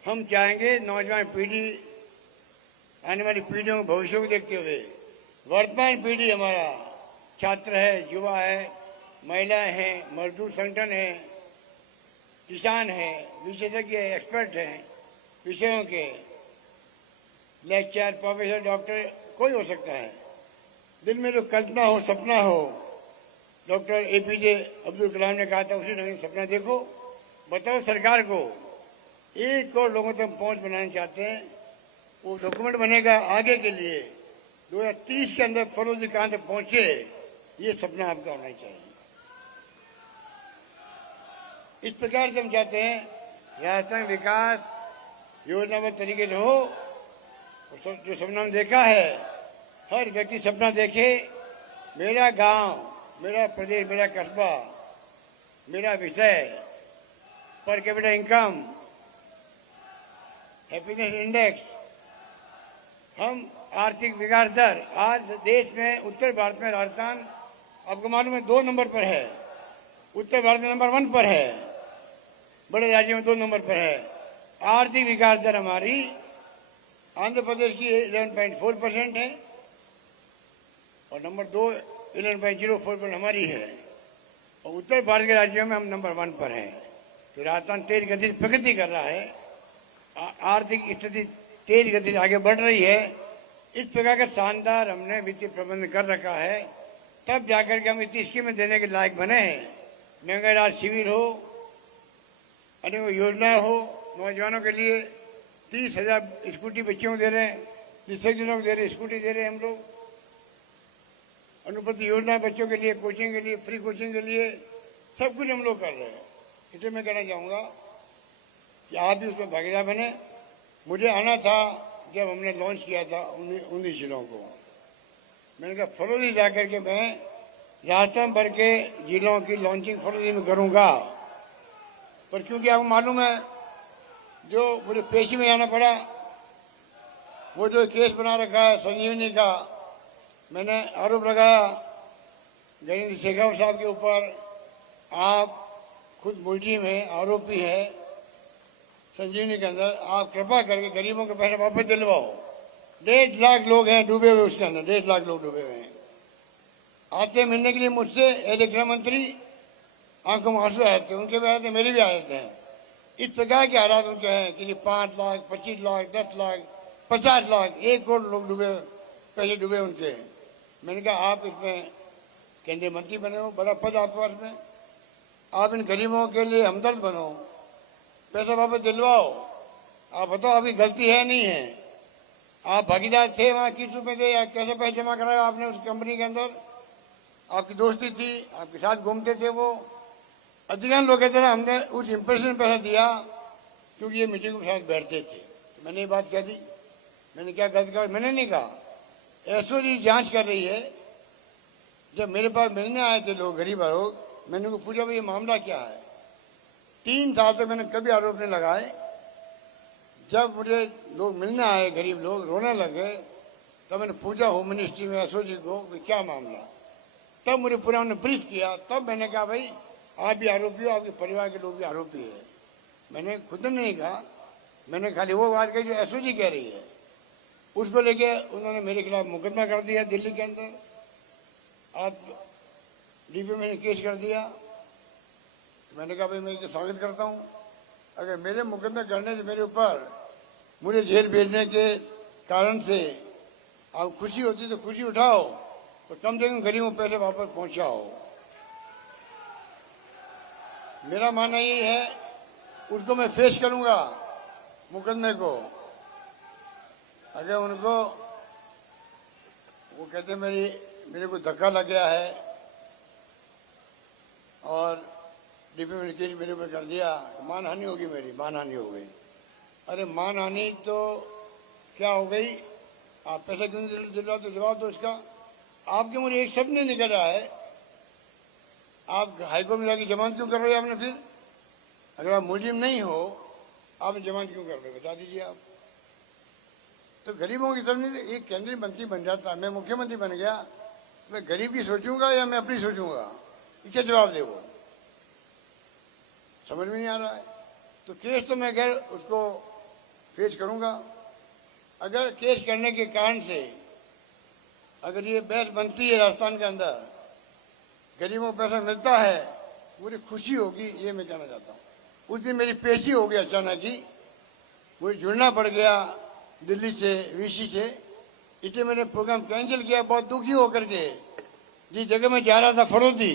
हम चाहेंगे नौजवान पीढ़ी, आने वाली पीढ़ियों के भविष्य को देखते हुए, वर्तमान पीढ़ी हमारा छात्र है, युवा है, महिलाएं हैं, मजदूर संगठन है, किसान हैं, विशेषज्ञ हैं, एक्सपर्ट हैं विषयों के, लेक्चर, प्रोफेसर, डॉक्टर कोई हो सकता है। दिल में जो कल्पना हो, सपना हो, डॉक्टर APJ अब्दुल कलाम ने कहा था उसी ढंग से सपना देखो। बताओ सरकार को 1 करोड़ लोगों तक पहुंच बनाना चाहते हैं, वो डॉक्यूमेंट बनेगा आगे के लिए 2030 के अंदर फरोजी कहां तक पहुंचे, ये सपना आपका होना चाहिए। इस प्रकार से हम चाहते हैं राजस्थान विकास योजनाबद्ध तरीके से हो। जो सपना हमने देखा है, हर व्यक्ति सपना देखे, मेरा गांव, मेरा प्रदेश, मेरा कस्बा, मेरा विषय, per capita income, happiness index, हम आर्थिक विकास दर, आज देश में उत्तर भारत में राजस्थान आपको मालूम है 2 नंबर पर है। उत्तर भारत में नंबर 1 पर है, बड़े राज्यों में 2 नंबर पर है। आर्थिक विकास दर हमारी आंध्र प्रदेश की 11.4% है और नंबर 2 11.04% हमारी है, और उत्तर भारत के राज्यों में हम नंबर 1 पर हैं। तो राजस्थान तेज गति से प्रगति कर रहा है, आर्थिक स्थिति तेज गति से आगे बढ़ रही है। इस प्रकार का शानदार हमने वित्तीय प्रबंधन कर रखा है, तब जाकर के हम इतनी स्कीमें देने के लायक बने हैं। महंगाई राहत शिविर हो, अनेकों योजना हो, नौजवानों के लिए 30,000 स्कूटी बच्चों को दे रहे हैं, दिव्यांगजनों को दे रहे हैं, स्कूटी दे रहे हैं हम लोग। अनुपति योजना बच्चों के लिए, कोचिंग के लिए, फ्री कोचिंग के लिए, सब कुछ हम लोग कर रहे हैं। इसलिए मैं कहना चाहूँगा कि आप भी उसमें भागीदार बने। मुझे आना था जब हमने लॉन्च किया था 19 जिलों को, मैंने कहा फरवरी जाकर के मैं राजस्थान भर के जिलों की लॉन्चिंग फरवरी में करूँगा। पर क्योंकि आपको मालूम है जो मुझे पेशी में आना पड़ा, वो जो केस बना रखा है संजीवनी का, मैंने आरोप लगाया गजेंद्र शेखावत साहब के ऊपर। आप खुद मुलजिम हैं, आरोपी है संजीवनी के अंदर, आप कृपा करके गरीबों के पैसे वापस दिलवाओ। 1.5 लाख लोग हैं डूबे हुए उसके अंदर, 1.5 लाख लोग डूबे हुए हैं। आते मिलने के लिए मुझसे एज ए गृह मंत्री, आंखों में आंसू आए थे, उनके भी आए थे, मेरे भी आए थे। इस प्रकार के हालात उनके हैं कि 5 लाख, 25 लाख, 10 लाख, 50 लाख, 1 करोड़ लोग डूबे, पैसे डूबे उनके। मैंने कहा आप इसमें केंद्रीय मंत्री बने हो, बड़ा पद आपके पास में, आप इन गरीबों के लिए हमदर्द बनो, पैसा वापस दिलवाओ। आप बताओ अभी गलती है नहीं है? आप भागीदार थे वहाँ, किस रूप में थे या कैसे पैसे जमा कराया आपने उस कंपनी के अंदर? आपकी दोस्ती थी, आपके साथ घूमते थे वो। अधिकांश लोग कहते हैं हमने उस इम्प्रेशन में पैसा दिया क्योंकि ये मीटिंग के साथ बैठते थे। तो मैंने ये बात कह दी, मैंने क्या गलत कहा? मैंने नहीं कहा, एसओजी जांच कर रही है। जब मेरे पास मिलने आए थे लोग, गरीब लोग, मैंने उनको पूछा भाई ये मामला क्या है। 3 साल से मैंने कभी आरोप नहीं लगाए। जब मुझे लोग मिलने आए, गरीब लोग रोने लगे, तब मैंने पूछा होम मिनिस्ट्री में एसओजी को क्या मामला। तब मुझे पूरा उन्होंने ब्रीफ किया। तब मैंने कहा भाई आप भी आरोपी हो, आपके परिवार के लोग भी आरोपी है। मैंने खुद नहीं कहा, मैंने खाली वो बात कही जो एसओजी कह रही है। उसको लेके उन्होंने मेरे खिलाफ मुकदमा कर दिया दिल्ली के अंदर, आप डीपी में केस कर दिया। तो मैंने कहा भाई मैं इसका स्वागत करता हूँ। अगर मेरे मुकदमे करने से मेरे ऊपर मुझे जेल भेजने के कारण से आप खुशी होती तो खुशी उठाओ, तो कम से कम गरीबों को पैसे वापस पहुँचाओ। मेरा मानना ये है, उसको मैं फेस करूंगा मुकदमे को। अगर उनको वो कहते मेरे को धक्का लग गया है और डिफेमेशन मेरे ऊपर कर दिया, मानहानि होगी, मेरी मानहानि हो गई। अरे मानहानि तो क्या हो गई, आप पैसा क्यों दिलवा, तो जवाब दो इसका। आपके मुझे एक शब्द नहीं निकल रहा है, आप हाईकोर्ट में जाके जमानत क्यों कर रहे हो आपने? फिर अगर आप मुलजिम नहीं हो, आप जमानत क्यों कर रहे हो, बता दीजिए आप। तो गरीबों की तरफ नहीं, एक केंद्रीय मंत्री बन जाता, मैं मुख्यमंत्री बन गया, मैं गरीब की सोचूंगा या मैं अपनी सोचूंगा, क्या जवाब दे वो, समझ में नहीं आ रहा है। तो केस तो मैं खैर उसको फेस करूंगा। अगर केस करने के कारण से अगर ये बहस बनती है राजस्थान के अंदर, गरीबों को पैसा मिलता है, मुझे खुशी होगी, ये मैं कहना चाहता हूँ। उस दिन मेरी पेशी हो गई अचानक ही, मुझे जुड़ना पड़ गया दिल्ली से, वीसी से, इसलिए मैंने प्रोग्राम कैंसिल किया बहुत दुखी होकर के। जिस जगह मैं जा रहा था फरोदी,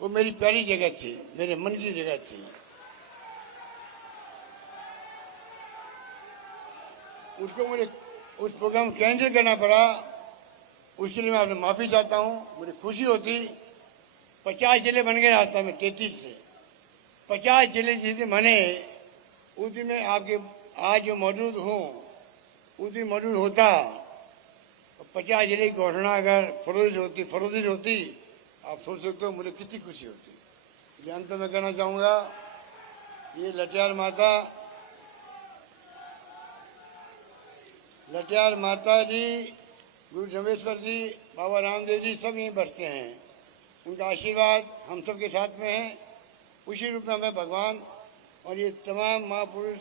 वो मेरी प्यारी जगह थी, मेरे मन की जगह थी। उसको मुझे उस प्रोग्राम कैंसिल करना पड़ा, उसके लिए मैं आपसे माफी चाहता हूँ। मुझे खुशी होती 50 जिले बन गए रास्ता में, 33 से 50 जिले जिस दिन बने, उस दिन मैं आपके आज जो मौजूद हूँ उस दिन मौजूद होता। 50 जिले की घोषणा अगर फरोजी होती, आप सोच सकते हो मुझे कितनी खुशी होती। इसलिए अंत में मैं कहना चाहूँगा, ये लटियार माता जी, गुरु जमेश्वर जी, बाबा रामदेव जी सब यहीं बसते हैं। उनका आशीर्वाद हम सब के साथ में है। उसी रूप में हमें भगवान और ये तमाम महापुरुष,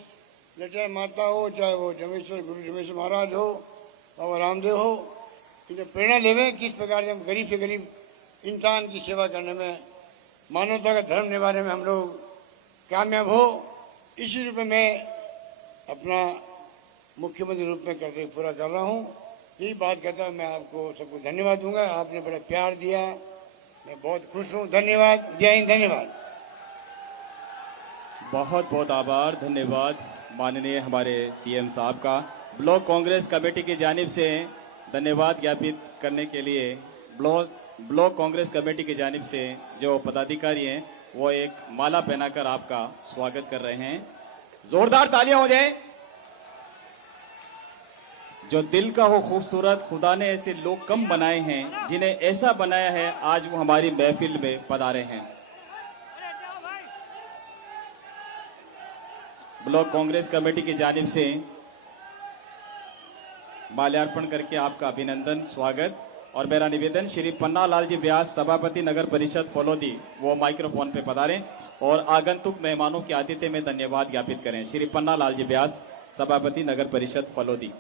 लटियार माता हो, चाहे वो जमेश्वर गुरु जमेश्वर महाराज हो, बाबा रामदेव हो, इन्हें प्रेरणा लेवें किस प्रकार से हम गरीब से गरीब इंसान की सेवा करने में, मानवता का धर्म निभाने में हम लोग कामयाब हो। इसी रूप में मैं अपना मुख्यमंत्री रूप में करते पूरा कर रहा हूँ। यही बात कहता मैं आपको सबको धन्यवाद दूंगा। आपने बड़ा प्यार दिया, मैं बहुत खुश हूँ। धन्यवाद, जय हिंद, धन्यवाद। बहुत बहुत आभार, धन्यवाद माननीय हमारे सीएम साहब का। ब्लॉक कांग्रेस कमेटी की जानिब से धन्यवाद ज्ञापित करने के लिए ब्लॉक कांग्रेस कमेटी की जानिब से जो पदाधिकारी हैं वो एक माला पहनाकर आपका स्वागत कर रहे हैं। जोरदार तालियां हो जाए। जो दिल का हो खूबसूरत, खुदा ने ऐसे लोग कम बनाए हैं, जिन्हें ऐसा बनाया है आज वो हमारी महफिल में पधारे हैं। ब्लॉक कांग्रेस कमेटी की जानिब से माल्यार्पण करके आपका अभिनंदन, स्वागत। और मेरा निवेदन, श्री पन्ना लाल जी व्यास, सभापति नगर परिषद फलोदी, वो माइक्रोफोन पे पधारें और आगंतुक मेहमानों के आतिथ्य में धन्यवाद ज्ञापित करें। श्री पन्ना लाल जी व्यास, सभापति नगर परिषद फलोदी।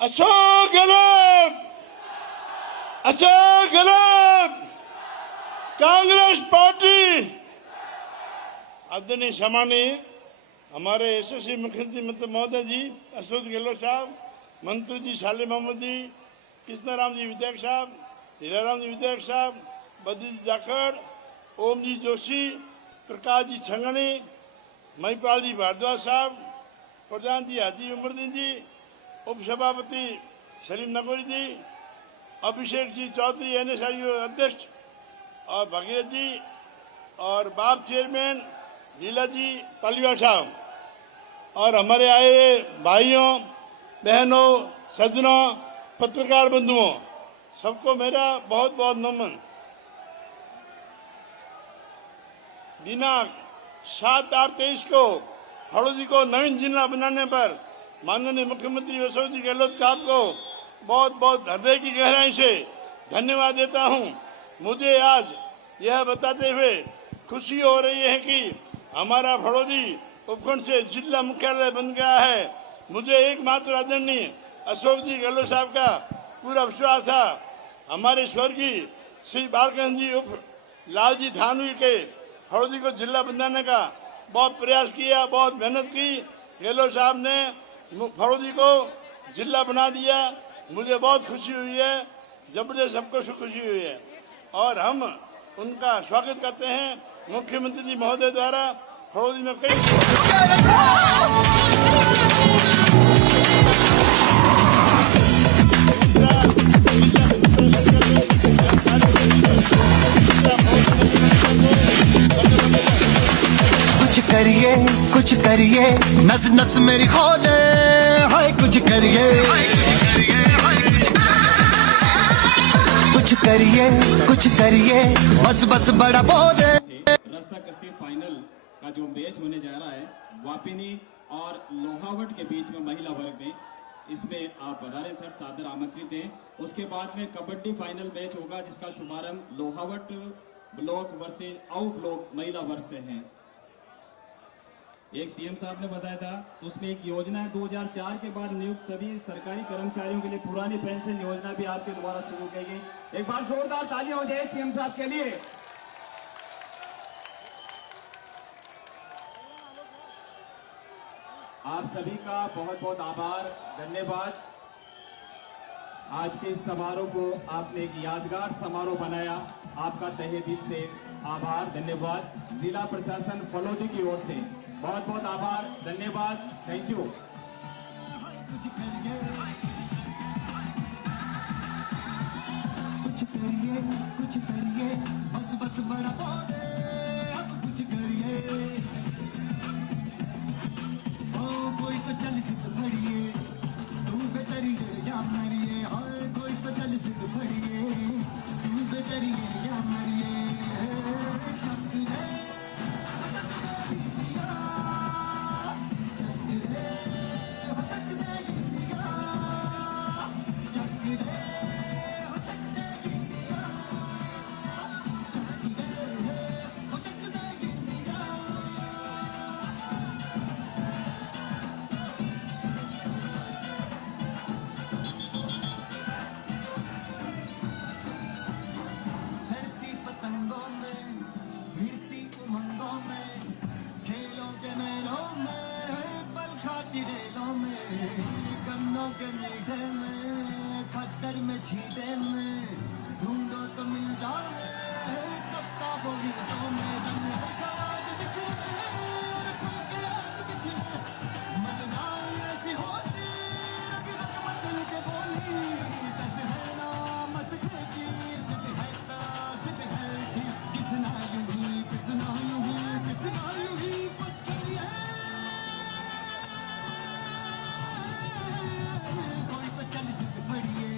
अशोक गहलोत, अशोक गहलोत, कांग्रेस पार्टी। आदरणीय सम्माननीय हमारे यशस्वी मुख्यमंत्री महोदय जी अशोक गहलोत साहब, मंत्री जी साले मोहम्मद जी, कृष्णाराम जी विधायक साहब, हीराराम जी विधायक साहब, बद्री जी जाखड़, ओम जी जोशी, प्रकाश जी छंगनी, महिपाल जी भारद्वाज साहब, प्रधान जी हाजी उमरदीन जी, उप सभापति सलीम नगोरी जी, अभिषेक जी चौधरी NSIU अध्यक्ष और भगीरथ जी, और बाप चेयरमैन लीला जी पालीवाल साहब, और हमारे आए हुए भाइयों बहनों सज्जनों पत्रकार बंधुओं, सबको मेरा बहुत बहुत नमन। दिनांक 7/8/23 को हड़ौदी को नवीन जिला बनाने पर माननीय मुख्यमंत्री अशोक जी गहलोत साहब को बहुत बहुत हृदय की गहराई से धन्यवाद देता हूं। मुझे आज यह बताते हुए खुशी हो रही है कि हमारा हड़ौदी उपखंड से जिला मुख्यालय बन गया है। मुझे एकमात्र आदरणीय अशोक जी गहलोत साहब का पूरा विश्वास था। हमारे स्वर्गीय श्री बालकृष्ण जी उर्फ लाल जी थानवी के हड़ौदी को जिला बनाने का बहुत प्रयास किया, बहुत मेहनत की। गहलोत साहब ने हड़ौदी को जिला बना दिया। मुझे बहुत खुशी हुई है, जबरदस्त सबको खुशी हुई है और हम उनका स्वागत करते हैं। मुख्यमंत्री जी महोदय द्वारा हड़ौदी में कई कुछ करिए नस नस मेरी खोले हाय कुछ करिए बस बस बड़ा बोले। रस्सा कसी फाइनल का जो मैच होने जा रहा है वापिनी और लोहावट के बीच में महिला वर्ग में, इसमें आप पधारे सर, सादर आमंत्रित हैं। उसके बाद में कबड्डी फाइनल मैच होगा जिसका शुभारंभ लोहावट ब्लॉक वर्सेस आउ ब्लॉक महिला वर्ग से है। एक सीएम साहब ने बताया था उसमें एक योजना है 2004 के बाद नियुक्त सभी सरकारी कर्मचारियों के लिए पुरानी पेंशन योजना भी आपके द्वारा शुरू की गई। एक बार जोरदार तालियां हो जाए सीएम साहब के लिए। आप सभी का बहुत बहुत आभार, धन्यवाद। आज के इस समारोह को आपने एक यादगार समारोह बनाया, आपका तहे दिल से आभार, धन्यवाद। जिला प्रशासन फलौदी की ओर से बहुत बहुत आभार, धन्यवाद, थैंक यू। कुछ करिए बस बस बड़ा बोले कुछ करिए ओ कोई तो चल सिद्ध खड़िए तू बेतरिए या मरिए और कोई तो चल सिद्ध खड़िए तू बेतरिए या मरिए। छीटे में ढूंढो तो मिल जाए तब ताबो गीतों में रंग है समाज बिखरे और खुल के आग बिखरे मन जाए ऐसी होती रग रग मचल के बोली बस है ना मसके की जिद है ता जिद है जी किसना यूं ही किसना यूं ही किसना यूं ही बस करिए कोई तो चल जिद पड़िए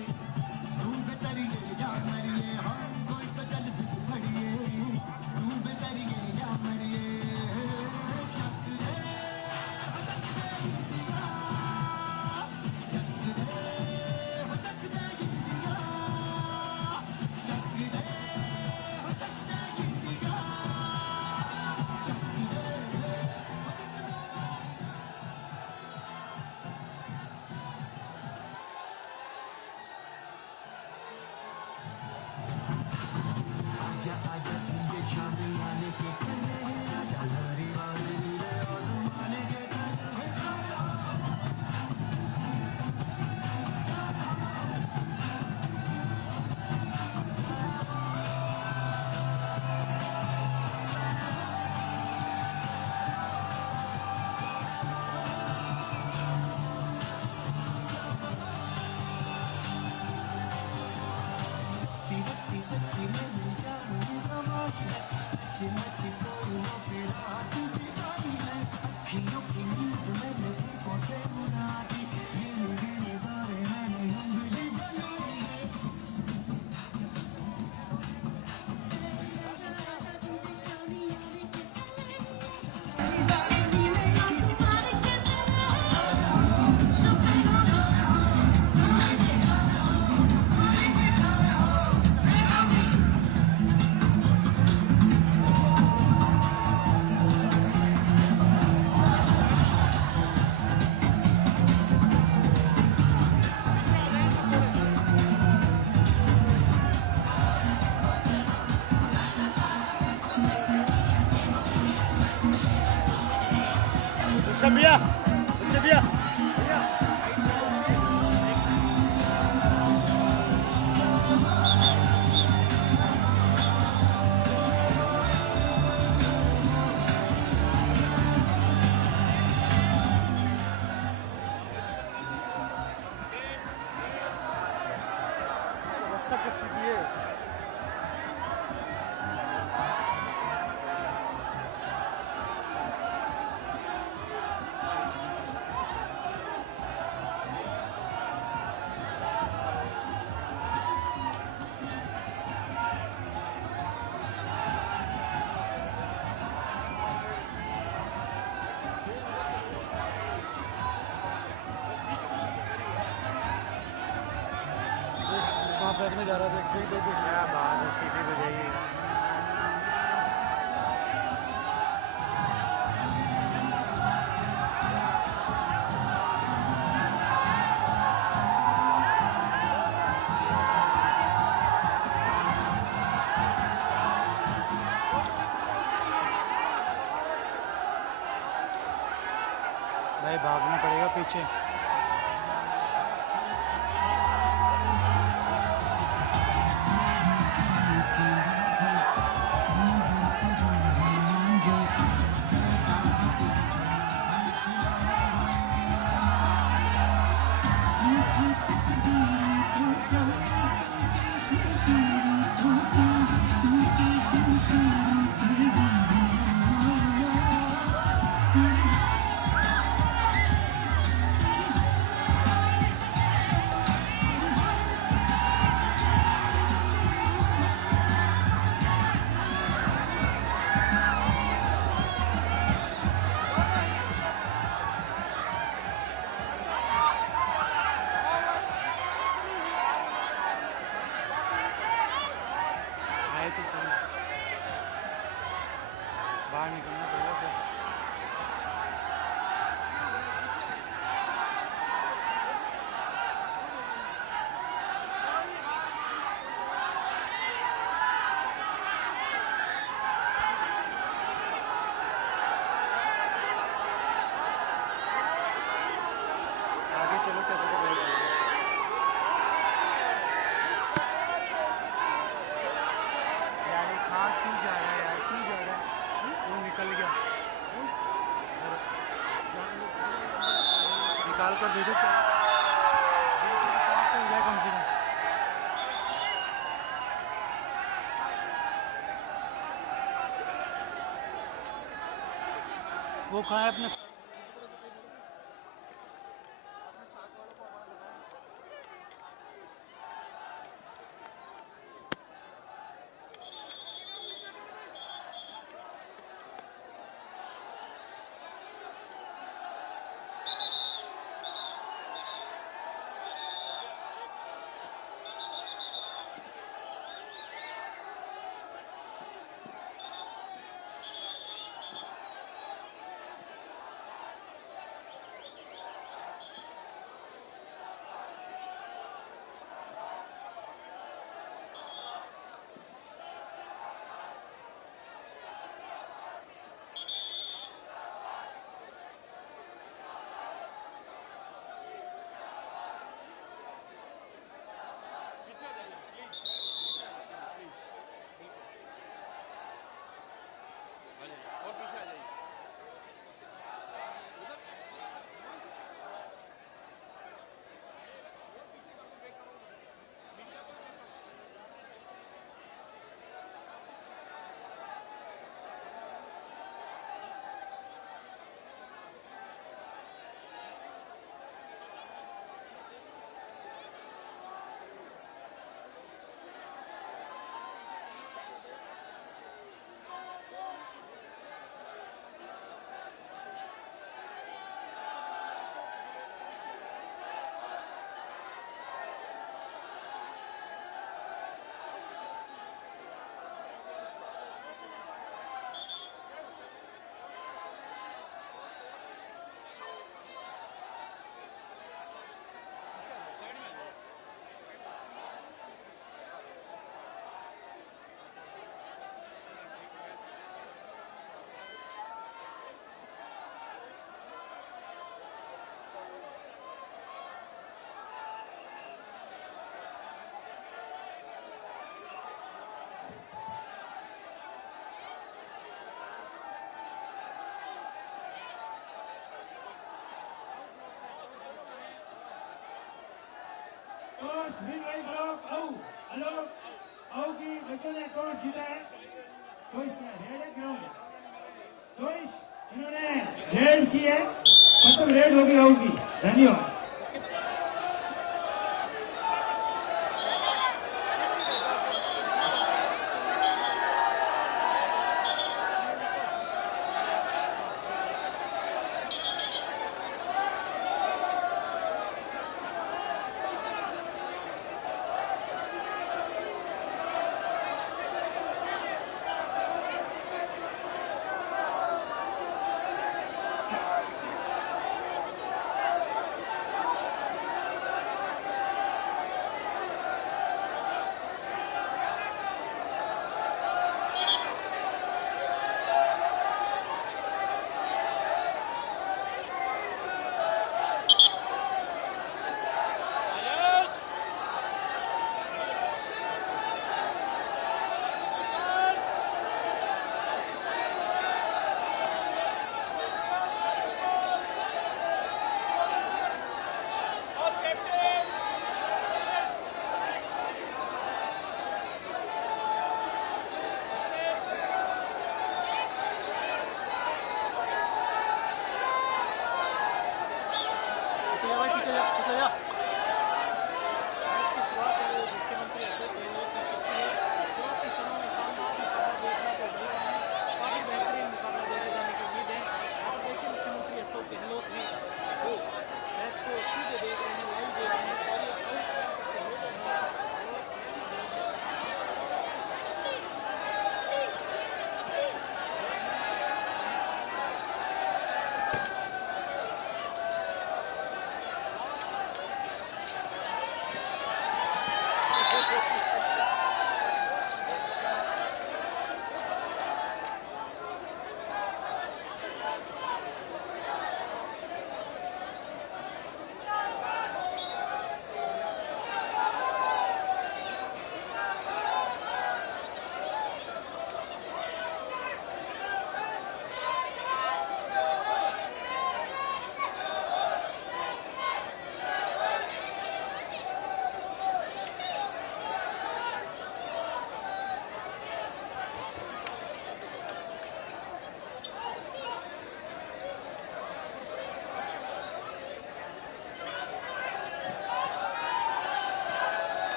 में जा रहा था, क्या बात है, सीटी बजाइए। भाई भागना पड़ेगा पीछे। आए तो सही, बाहर निकलना पड़ेगा फिर। आगे चलो, क्या पता पड़ेगा। यार एक हाथ क्यों जा रहा है यार, क्यों जा रहा है? वो निकल गया, निकाल कर दे दो, क्या हो जाए कम से कम। वो कहाँ है अपने? टॉस मीनवाइल ब्लॉक आउ की बच्चों ने टॉस जीता है। चॉइस रेड है ग्राउंड, चॉइस इन्होंने रेड की है, मतलब रेड होगी आउ की। धन्यवाद।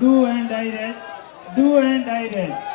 Do and direct, do and direct.